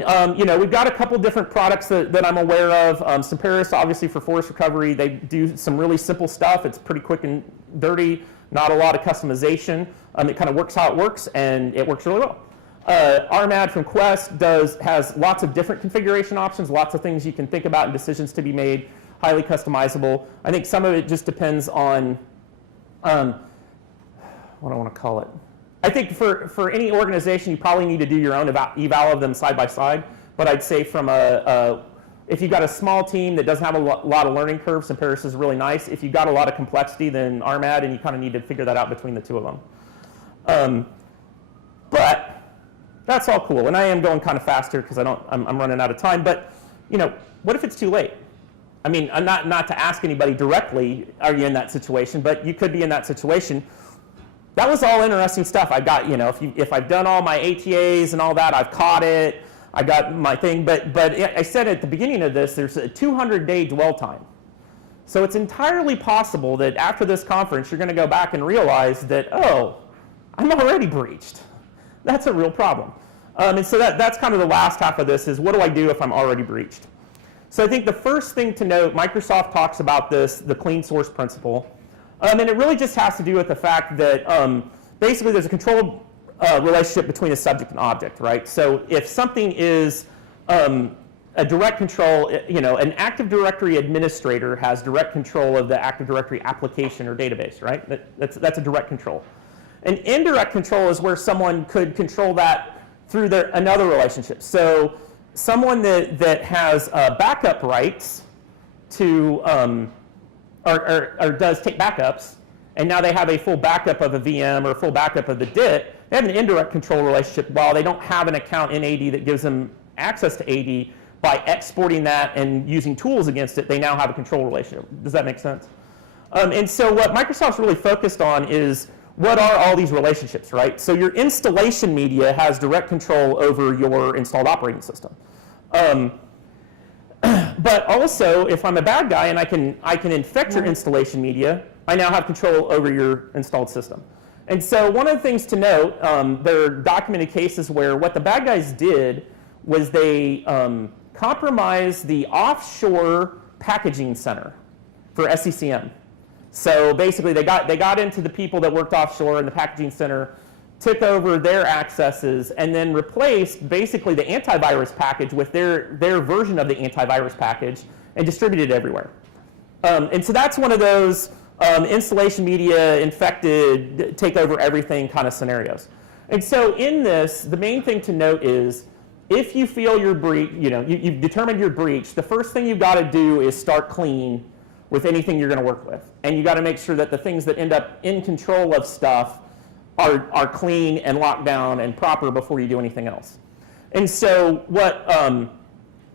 we've got a couple different products that I'm aware of. Semperis, obviously, for forest recovery. They do some really simple stuff. It's pretty quick and dirty, not a lot of customization. It kind of works how it works, and it works really well. RMAD from Quest has lots of different configuration options, lots of things you can think about and decisions to be made, highly customizable. I think some of it just depends on, what do I want to call it? I think for any organization, you probably need to do your own eval of them side by side. But I'd say from if you've got a small team that doesn't have a lot of learning curves, Semperis is really nice. If you've got a lot of complexity, then RMAD, and you kind of need to figure that out between the two of them. But that's all cool, and I am going kind of faster because I'm running out of time. But what if it's too late? I mean, not to ask anybody directly, are you in that situation? But you could be in that situation. That was all interesting stuff. I got, if I've done all my ATAs and all that, I've caught it. I got my thing. But I said at the beginning of this, there's a 200-day dwell time. So it's entirely possible that after this conference, you're going to go back and realize that, oh, I'm already breached. That's a real problem. And so that's kind of the last half of this is, what do I do if I'm already breached? So I think the first thing to note, Microsoft talks about this, the clean source principle. And it really just has to do with the fact that basically there's a control relationship between a subject and object, right? So if something is a direct control, an Active Directory administrator has direct control of the Active Directory application or database, right? That's a direct control. An indirect control is where someone could control that through another relationship. So someone that has backup rights to or does take backups, and now they have a full backup of a VM or a full backup of the DIT, they have an indirect control relationship while they don't have an account in AD that gives them access to AD. By exporting that and using tools against it, they now have a control relationship. Does that make sense? And so what Microsoft's really focused on is, what are all these relationships, right? So your installation media has direct control over your installed operating system. But also, if I'm a bad guy and I can infect your installation media, I now have control over your installed system. And so one of the things to note, there are documented cases where what the bad guys did was they compromised the offshore packaging center for SCCM. So basically, they got into the people that worked offshore in the packaging center, took over their accesses, and then replaced basically the antivirus package with their version of the antivirus package and distributed it everywhere. And so that's one of those installation media infected, take over everything kind of scenarios. And so in this, the main thing to note is, if you feel you're you've determined your breach, the first thing you've got to do is start clean with anything you're going to work with. And you got to make sure that the things that end up in control of stuff are clean and locked down and proper before you do anything else. And so what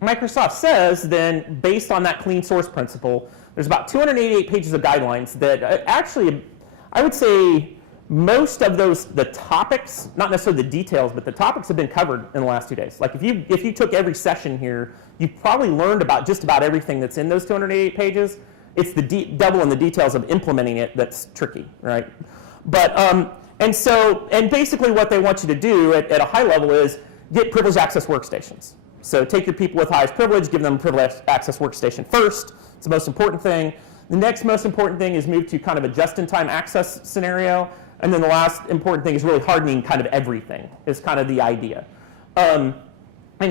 Microsoft says then, based on that clean source principle, there's about 288 pages of guidelines that actually, I would say most of the topics, not necessarily the details, but the topics have been covered in the last 2 days. Like if you took every session here, you've probably learned about just about everything that's in those 288 pages. It's the devil in the details of implementing it that's tricky, right? But and basically what they want you to do at a high level is get privileged access workstations. So take your people with highest privilege, give them privileged access workstation first. It's the most important thing. The next most important thing is move to kind of a just-in-time access scenario. And then the last important thing is really hardening kind of everything, is kind of the idea. And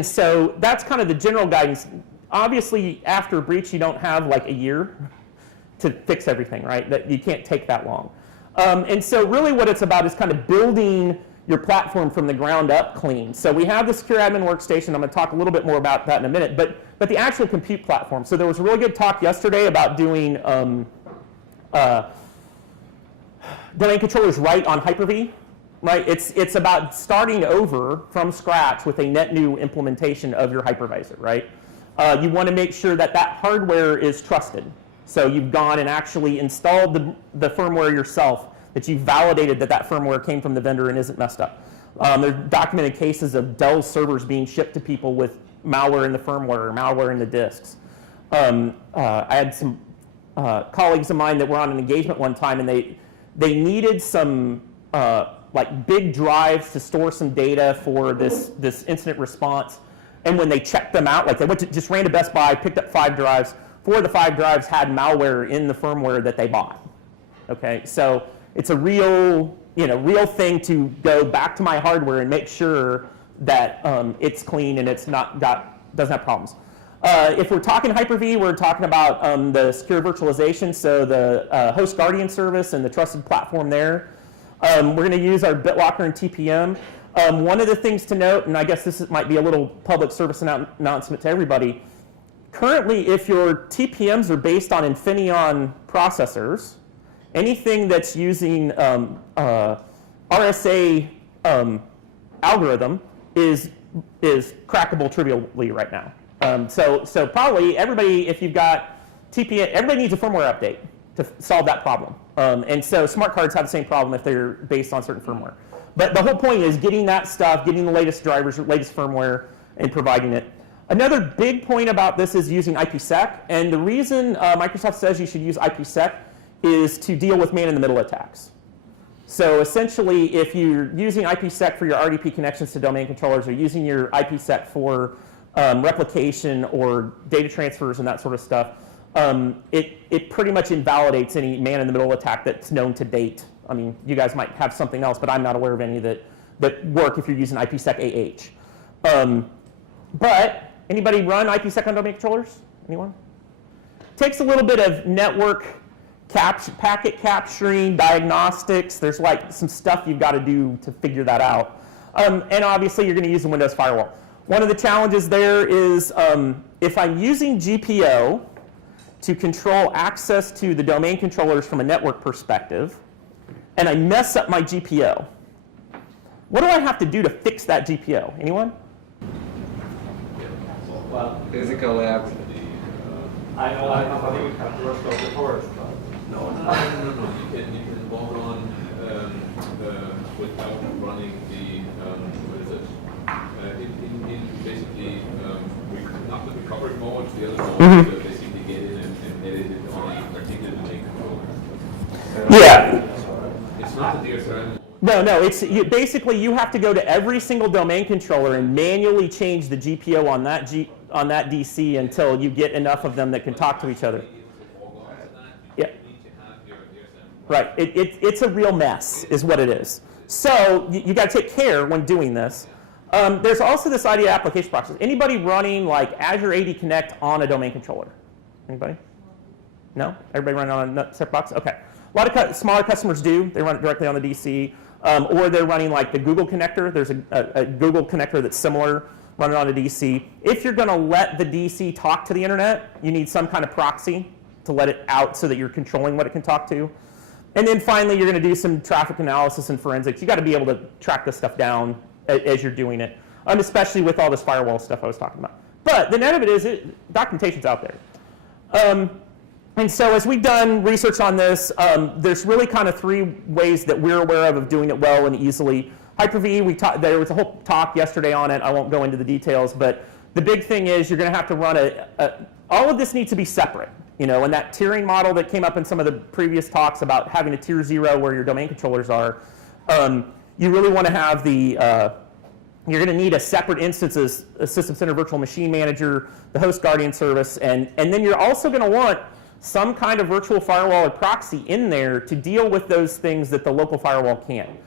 so that's kind of the general guidance. Obviously, after a breach, you don't have like a year to fix everything, right? That you can't take that long. And so really what it's about is kind of building your platform from the ground up clean. So we have the Secure Admin Workstation. I'm going to talk a little bit more about that in a minute. But the actual compute platform. So there was a really good talk yesterday about doing domain controllers right on Hyper-V. right? It's about starting over from scratch with a net new implementation of your hypervisor, right? You want to make sure that that hardware is trusted. So you've gone and actually installed the firmware yourself, that you've validated that that firmware came from the vendor and isn't messed up. There are documented cases of Dell servers being shipped to people with malware in the firmware or malware in the disks. I had some colleagues of mine that were on an engagement one time, and they needed some like big drives to store some data for this incident response. And when they checked them out, like they just ran to Best Buy, picked up 5 drives. 4 of the 5 drives had malware in the firmware that they bought. Okay, so it's a real thing to go back to my hardware and make sure that it's clean and it's doesn't have problems. If we're talking Hyper-V, we're talking about the secure virtualization, so the host guardian service and the trusted platform there. We're going to use our BitLocker and TPM. One of the things to note, and I guess this might be a little public service announcement to everybody, currently if your TPMs are based on Infineon processors, anything that's using RSA algorithm is crackable trivially right now. So probably everybody, if you've got TPM, everybody needs a firmware update to solve that problem. And so smart cards have the same problem if they're based on certain firmware. But the whole point is getting that stuff, getting the latest drivers, latest firmware, and providing it. Another big point about this is using IPsec. And the reason Microsoft says you should use IPsec is to deal with man-in-the-middle attacks. So essentially, if you're using IPsec for your RDP connections to domain controllers, or using your IPsec for replication or data transfers and that sort of stuff, it pretty much invalidates any man-in-the-middle attack that's known to date. I mean, you guys might have something else, but I'm not aware of any that work if you're using IPsec AH. But anybody run IPsec on domain controllers? Anyone? Takes a little bit of network packet capturing, diagnostics. There's like some stuff you've got to do to figure that out. And obviously, you're going to use the Windows firewall. One of the challenges there is if I'm using GPO to control access to the domain controllers from a network perspective, and I mess up my GPO, what do I have to do to fix that GPO? Anyone? Well, physical labs. I know we have to restore the forest. No. You can log on without running the what is it? In basically not the recovery mode, the other mode. Basically get in and edit it on a particular domain controller. Yeah. It's not the DSRM. No. It's basically you have to go to every single domain controller and manually change the GPO on that DC until you get enough of them that can talk to each other. Yeah. Right. It's a real mess, is what it is. So you got to take care when doing this. There's also this idea of application proxies. Anybody running like Azure AD Connect on a domain controller? Anybody? No? Everybody running on a separate box? Okay. A lot of smaller customers do. They run it directly on the DC. Or they're running like the Google connector. There's a Google connector that's similar, running on a DC. If you're going to let the DC talk to the internet, you need some kind of proxy to let it out so that you're controlling what it can talk to. And then finally, you're going to do some traffic analysis and forensics. You got to be able to track this stuff down as you're doing it, especially with all this firewall stuff I was talking about. But the net of it is, documentation's out there. And so as we've done research on this, there's really kind of 3 ways that we're aware of doing it well and easily. Hyper-V, there was a whole talk yesterday on it. I won't go into the details, but the big thing is you're going to have to run all of this needs to be separate. You know, and that tiering model that came up in some of the previous talks about having a tier 0 where your domain controllers are, you really want to have you're going to need a separate instances, a System Center Virtual Machine Manager, the Host Guardian service, and then you're also going to want some kind of virtual firewall or proxy in there to deal with those things that the local firewall can't.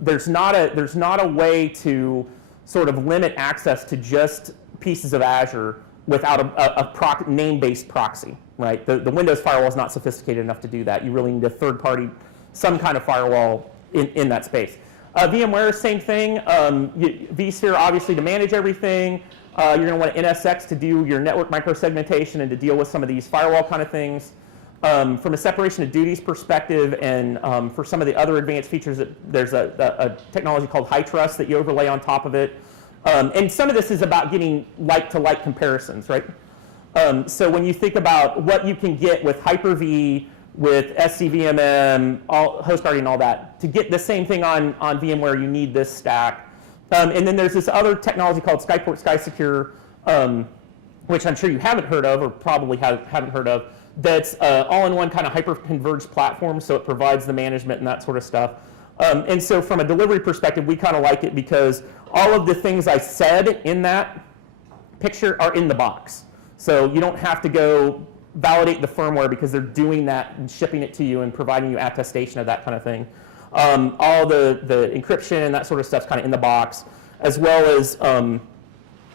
There's not a way to sort of limit access to just pieces of Azure without a name-based proxy, right? The Windows firewall is not sophisticated enough to do that. You really need a third-party, some kind of firewall in that space. VMware, same thing. vSphere, obviously, to manage everything. You're going to want NSX to do your network microsegmentation and to deal with some of these firewall kind of things. From a separation of duties perspective, and for some of the other advanced features, there's a technology called HITrust that you overlay on top of it. And some of this is about getting like-to-like comparisons, right? So when you think about what you can get with Hyper-V, with SCVMM, HostGuard and all that, to get the same thing on VMware, you need this stack. And then there's this other technology called Skyport SkySecure, which I'm sure you haven't heard of, or probably haven't heard of, that's all-in-one kind of hyper-converged platform, so it provides the management and that sort of stuff. And so from a delivery perspective, we kind of like it because all of the things I said in that picture are in the box. So you don't have to go validate the firmware because they're doing that and shipping it to you and providing you attestation of that kind of thing. All the encryption and that sort of stuff's kind of in the box, as well as the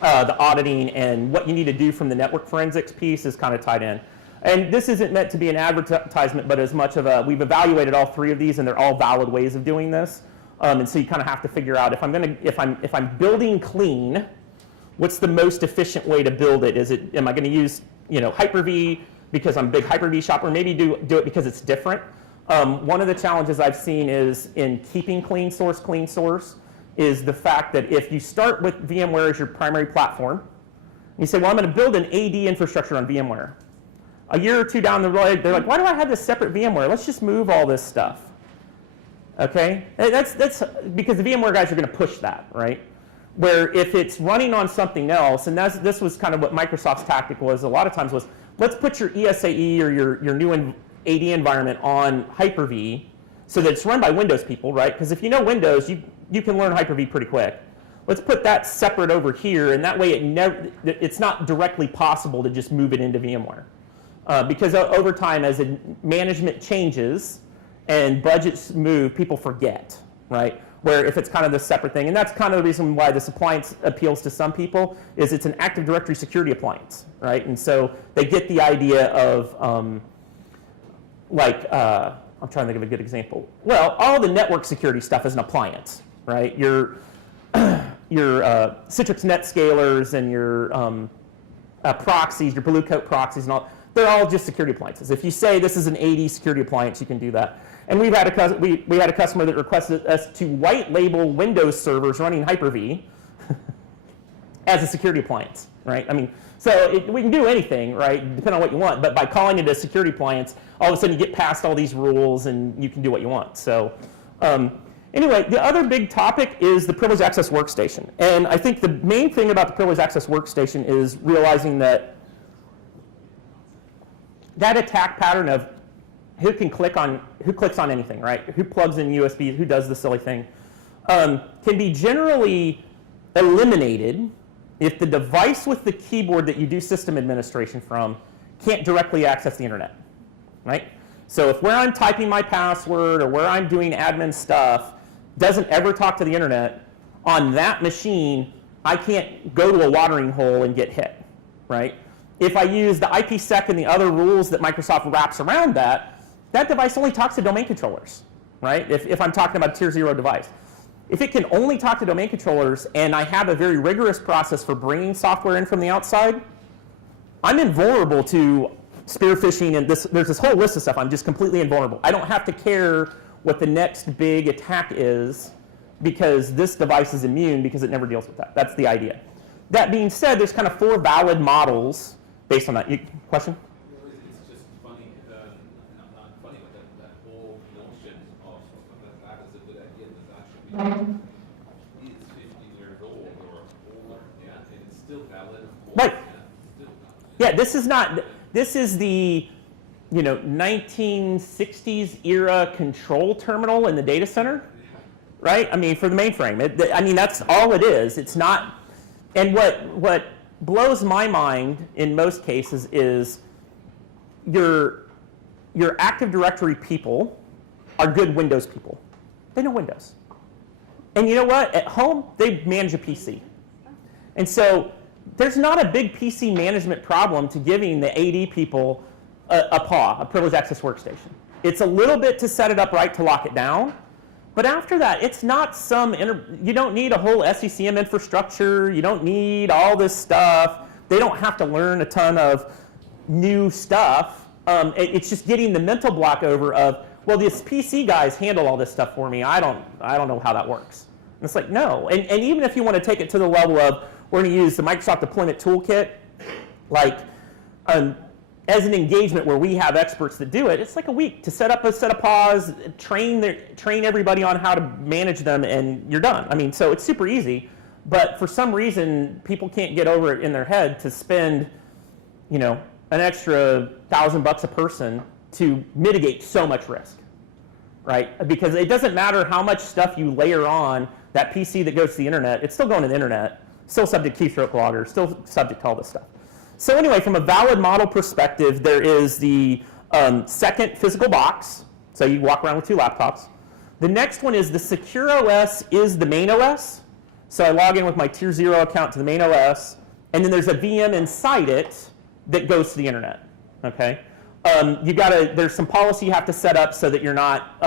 auditing and what you need to do from the network forensics piece is kind of tied in. And this isn't meant to be an advertisement, but as much of a, we've evaluated all three of these and they're all valid ways of doing this. And so you kind of have to figure out if I'm building clean, what's the most efficient way to build it? Am I going to use Hyper-V because I'm a big Hyper-V shop, or maybe do it because it's different? One of the challenges I've seen is in keeping clean source, is the fact that if you start with VMware as your primary platform, you say, well, I'm going to build an AD infrastructure on VMware. A year or two down the road, they're like, why do I have this separate VMware? Let's just move all this stuff. Okay? That's because the VMware guys are going to push that, right? Where if it's running on something else, and this was kind of what Microsoft's tactic was a lot of times was, let's put your ESAE or your new AD environment on Hyper-V so that it's run by Windows people, right? Because if you know Windows, you can learn Hyper-V pretty quick. Let's put that separate over here, and that way it's not directly possible to just move it into VMware. Because over time, as management changes and budgets move, people forget, right? Where if it's kind of this separate thing, and that's kind of the reason why this appliance appeals to some people, is it's an Active Directory security appliance, right? And so they get the idea of, I'm trying to think of a good example. Well, all the network security stuff is an appliance, right? Your Citrix NetScalers and your proxies, your Blue Coat proxies and all, they're all just security appliances. If you say this is an AD security appliance, you can do that. And we had a customer that requested us to white label Windows servers running Hyper-V as a security appliance, right? I mean, so we can do anything, right, depending on what you want. But by calling it a security appliance, all of a sudden you get past all these rules and you can do what you want. So anyway, the other big topic is the Privileged Access Workstation. And I think the main thing about the Privileged Access Workstation is realizing that attack pattern of who clicks on anything, right? Who plugs in USB, who does the silly thing, can be generally eliminated if the device with the keyboard that you do system administration from can't directly access the internet, right? So if where I'm typing my password or where I'm doing admin stuff doesn't ever talk to the internet, on that machine, I can't go to a watering hole and get hit, right? If I use the IPsec and the other rules that Microsoft wraps around that device only talks to domain controllers, right? If I'm talking about a tier 0 device. If it can only talk to domain controllers and I have a very rigorous process for bringing software in from the outside, I'm invulnerable to spear phishing and there's this whole list of stuff. I'm just completely invulnerable. I don't have to care what the next big attack is because this device is immune because it never deals with that. That's the idea. That being said, there's kind of 4 valid models based on that. Question? It's just funny, not funny, but that whole notion of that is a good idea. That actually is 15 years old or older, yeah, and it's still valid. Right. Yeah, still valid. Yeah, this is the 1960s era control terminal in the data center, right? I mean, for the mainframe. That's all it is. It's not. And what blows my mind in most cases is your Active Directory people are good Windows people. They know Windows. And you know what? At home, they manage a PC. And so there's not a big PC management problem to giving the AD people a PAW, a Privileged Access Workstation. It's a little bit to set it up right to lock it down. But after that, it's not you don't need a whole SCCM infrastructure. You don't need all this stuff. They don't have to learn a ton of new stuff. It's just getting the mental block over of, well, these PC guys handle all this stuff for me. I don't know how that works. And it's like, no. And even if you want to take it to the level of, we're going to use the Microsoft Deployment Toolkit, like as an engagement where we have experts that do it, it's like a week to set up a set of pause, train everybody on how to manage them, and you're done. I mean, so it's super easy. But for some reason, people can't get over it in their head to spend, an extra $1,000 a person to mitigate so much risk, right? Because it doesn't matter how much stuff you layer on that PC that goes to the internet, it's still going to the internet, still subject to keystroke logger, still subject to all this stuff. So anyway, from a valid model perspective, there is the second physical box. So you walk around with 2 laptops. The next one is the secure OS is the main OS. So I log in with my tier 0 account to the main OS, and then there's a VM inside it that goes to the internet. Okay, there's some policy you have to set up so that you're not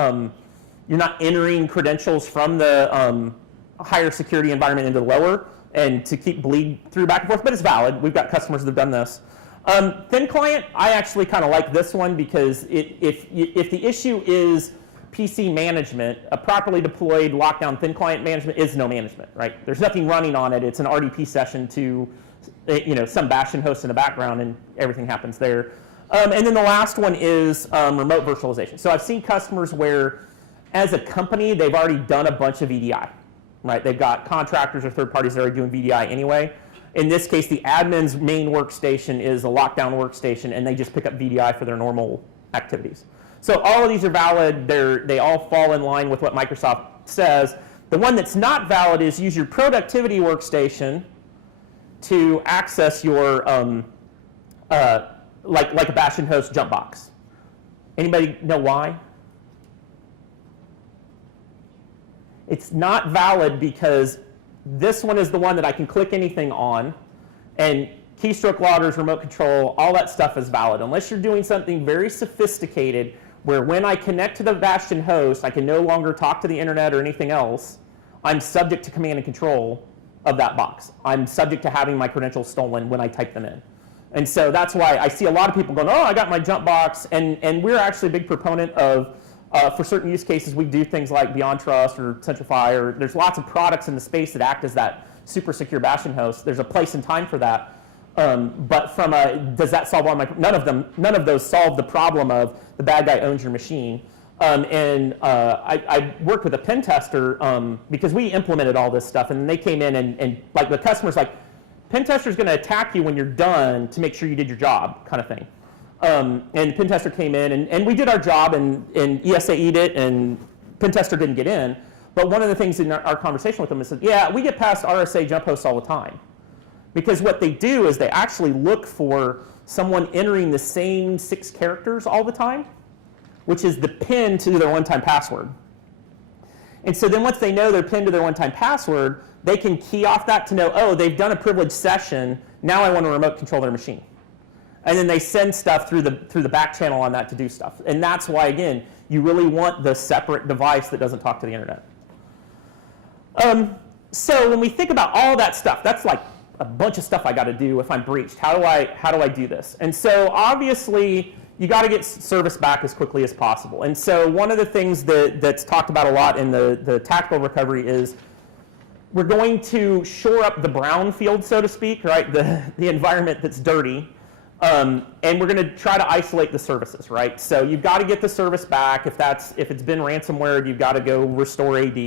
entering credentials from the higher security environment into the lower, and to keep bleed through back and forth, but it's valid. We've got customers that have done this. Thin client, I actually kind of like this one because if the issue is PC management, a properly deployed lockdown thin client management is no management, right? There's nothing running on it. It's an RDP session to some bastion host in the background, and everything happens there. And then the last one is remote virtualization. So I've seen customers where, as a company, they've already done a bunch of EDI. Right, they've got contractors or third parties that are doing VDI anyway. In this case, the admin's main workstation is a lockdown workstation, and they just pick up VDI for their normal activities. So all of these are valid. They all fall in line with what Microsoft says. The one that's not valid is use your productivity workstation to access your like a bastion host jump box. Anybody know why? It's not valid because this one is the one that I can click anything on, and keystroke loggers, remote control, all that stuff is valid. Unless you're doing something very sophisticated where when I connect to the bastion host, I can no longer talk to the internet or anything else, I'm subject to command and control of that box. I'm subject to having my credentials stolen when I type them in. And so that's why I see a lot of people going, oh, I got my jump box, and we're actually a big proponent of for certain use cases, we do things like Beyond Trust or Centrify, or there's lots of products in the space that act as that super secure bastion host. There's a place and time for that. But from does that solve all my, none of those solve the problem of the bad guy owns your machine. I worked with a pen tester because we implemented all this stuff, and they came in and like the customer's like, pen tester's going to attack you when you're done to make sure you did your job, kind of thing. And the pen tester came in, and we did our job, and ESA'd it, and pen tester didn't get in. But one of the things in our conversation with them is that, yeah, we get past RSA jump hosts all the time. Because what they do is they actually look for someone entering the same 6 characters all the time, which is the PIN to their one-time password. And so then once they know their PIN to their one-time password, they can key off that to know, oh, they've done a privileged session, now I want to remote control their machine. And then they send stuff through the back channel on that to do stuff. And that's why, again, you really want the separate device that doesn't talk to the internet. So when we think about all that stuff, that's like a bunch of stuff I got to do if I'm breached. How do I do this? And so obviously, you got to get service back as quickly as possible. And so one of the things that's talked about a lot in the tactical recovery is we're going to shore up the brown field, so to speak, right? The environment that's dirty. And we're going to try to isolate the services, right? So you've got to get the service back. If it's been ransomware, you've got to go restore AD.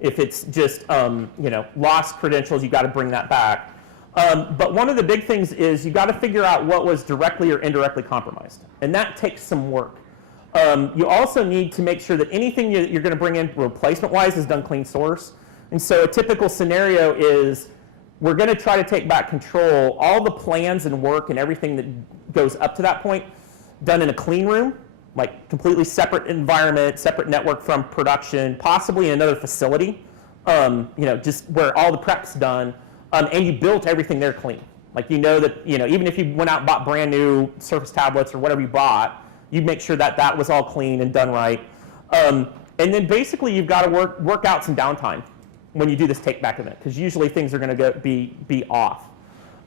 If it's just lost credentials, you've got to bring that back. But one of the big things is you've got to figure out what was directly or indirectly compromised, and that takes some work. You also need to make sure that anything you're going to bring in replacement-wise is done clean source. And so a typical scenario is we're going to try to take back control, all the plans and work and everything that goes up to that point, done in a clean room, like completely separate environment, separate network from production, possibly in another facility, just where all the prep's done, and you built everything there clean. Like that, even if you went out and bought brand new Surface tablets or whatever you bought, you'd make sure that that was all clean and done right. And then basically you've got to work out some downtime when you do this take back event, because usually things are going to be off.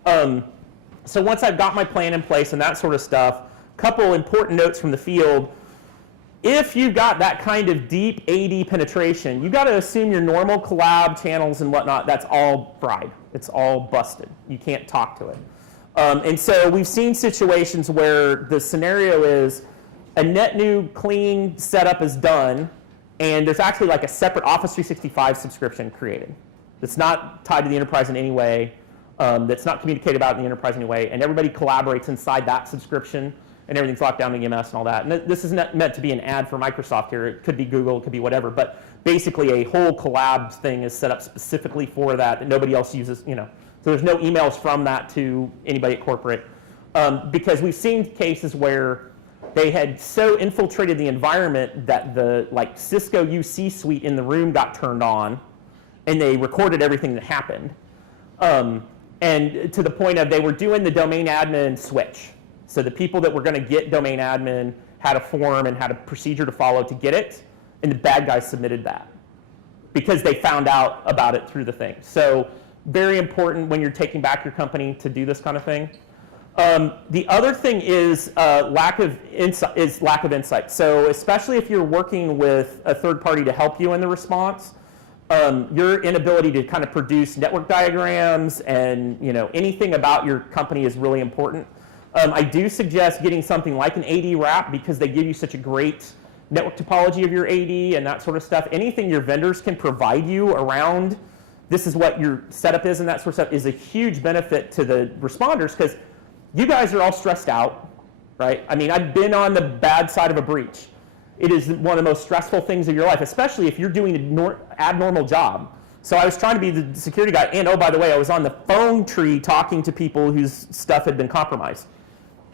So once I've got my plan in place and that sort of stuff, couple important notes from the field. If you've got that kind of deep AD penetration, you got to assume your normal collab channels and whatnot, that's all fried. It's all busted. You can't talk to it. And so we've seen situations where the scenario is a net new clean setup is done, and there's actually like a separate Office 365 subscription created that's not tied to the enterprise in any way, that's not communicated about in the enterprise in any way, and everybody collaborates inside that subscription, and everything's locked down in EMS and all that. And this is not meant to be an ad for Microsoft here. It could be Google, it could be whatever, but basically a whole collab thing is set up specifically for that nobody else uses, you know. So there's no emails from that to anybody at corporate. Because we've seen cases where they had so infiltrated the environment that the like Cisco UC suite in the room got turned on, and they recorded everything that happened. And to the point of they were doing the domain admin switch. So the people that were going to get domain admin had a form and had a procedure to follow to get it, and the bad guys submitted that because they found out about it through the thing. So very important when you're taking back your company to do this kind of thing. The other thing is lack of insight. So especially if you're working with a third party to help you in the response, your inability to kind of produce network diagrams and anything about your company is really important. I do suggest getting something like an AD wrap because they give you such a great network topology of your AD and that sort of stuff. Anything your vendors can provide you around this is what your setup is and that sort of stuff is a huge benefit to the responders because you guys are all stressed out, right? I mean, I've been on the bad side of a breach. It is one of the most stressful things of your life, especially if you're doing an abnormal job. So I was trying to be the security guy, and oh, by the way, I was on the phone tree talking to people whose stuff had been compromised.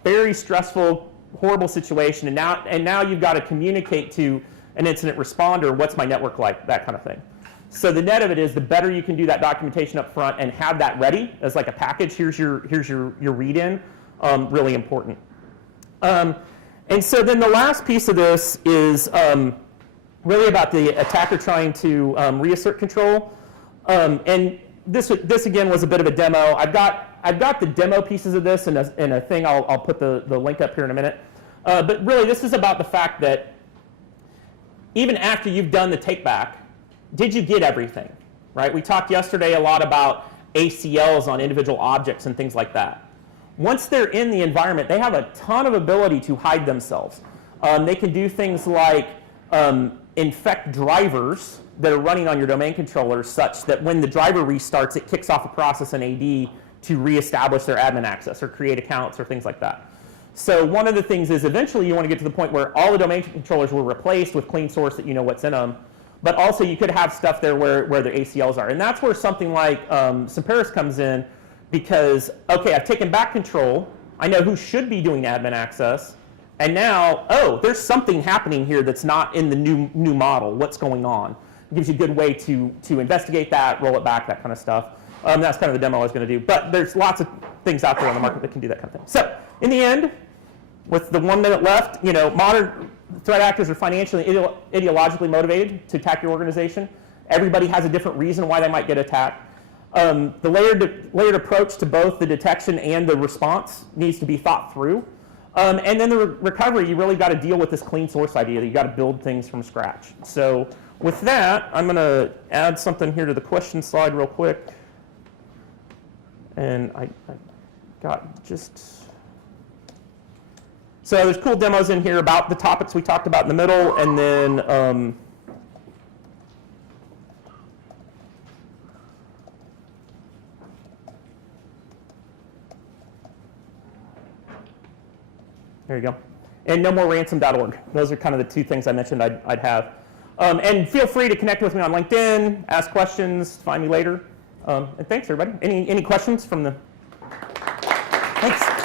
Very stressful, horrible situation, and now you've got to communicate to an incident responder, what's my network like, that kind of thing. So the net of it is the better you can do that documentation up front and have that ready as like a package, here's your read-in, really important. And so then the last piece of this is really about the attacker trying to reassert control. And this again was a bit of a demo. I've got the demo pieces of this in a thing. I'll put the link up here in a minute. But really, this is about the fact that even after you've done the take back, did you get everything, right? We talked yesterday a lot about ACLs on individual objects and things like that. Once they're in the environment, they have a ton of ability to hide themselves. They can do things like infect drivers that are running on your domain controller such that when the driver restarts, it kicks off a process in AD to reestablish their admin access or create accounts or things like that. So one of the things is eventually you want to get to the point where all the domain controllers were replaced with clean source that you know what's in them. But also you could have stuff there where the ACLs are. And that's where something like Semperis comes in because, okay, I've taken back control. I know who should be doing admin access. And now, oh, there's something happening here that's not in the new model. What's going on? It gives you a good way to investigate that, roll it back, that kind of stuff. That's kind of the demo I was going to do. But there's lots of things out there on the market that can do that kind of thing. So in the end, with the 1 minute left, modern threat actors are financially, ideologically motivated to attack your organization. Everybody has a different reason why they might get attacked. The layered approach to both the detection and the response needs to be thought through. And then the recovery, you really got to deal with this clean source idea that you got to build things from scratch. So with that, I'm going to add something here to the question slide real quick. And I got just... So there's cool demos in here about the topics we talked about in the middle, and then there you go. And nomoreransom.org. Those are kind of the two things I mentioned I'd have. And feel free to connect with me on LinkedIn, ask questions, find me later. And thanks, everybody. Any questions from the... Thanks.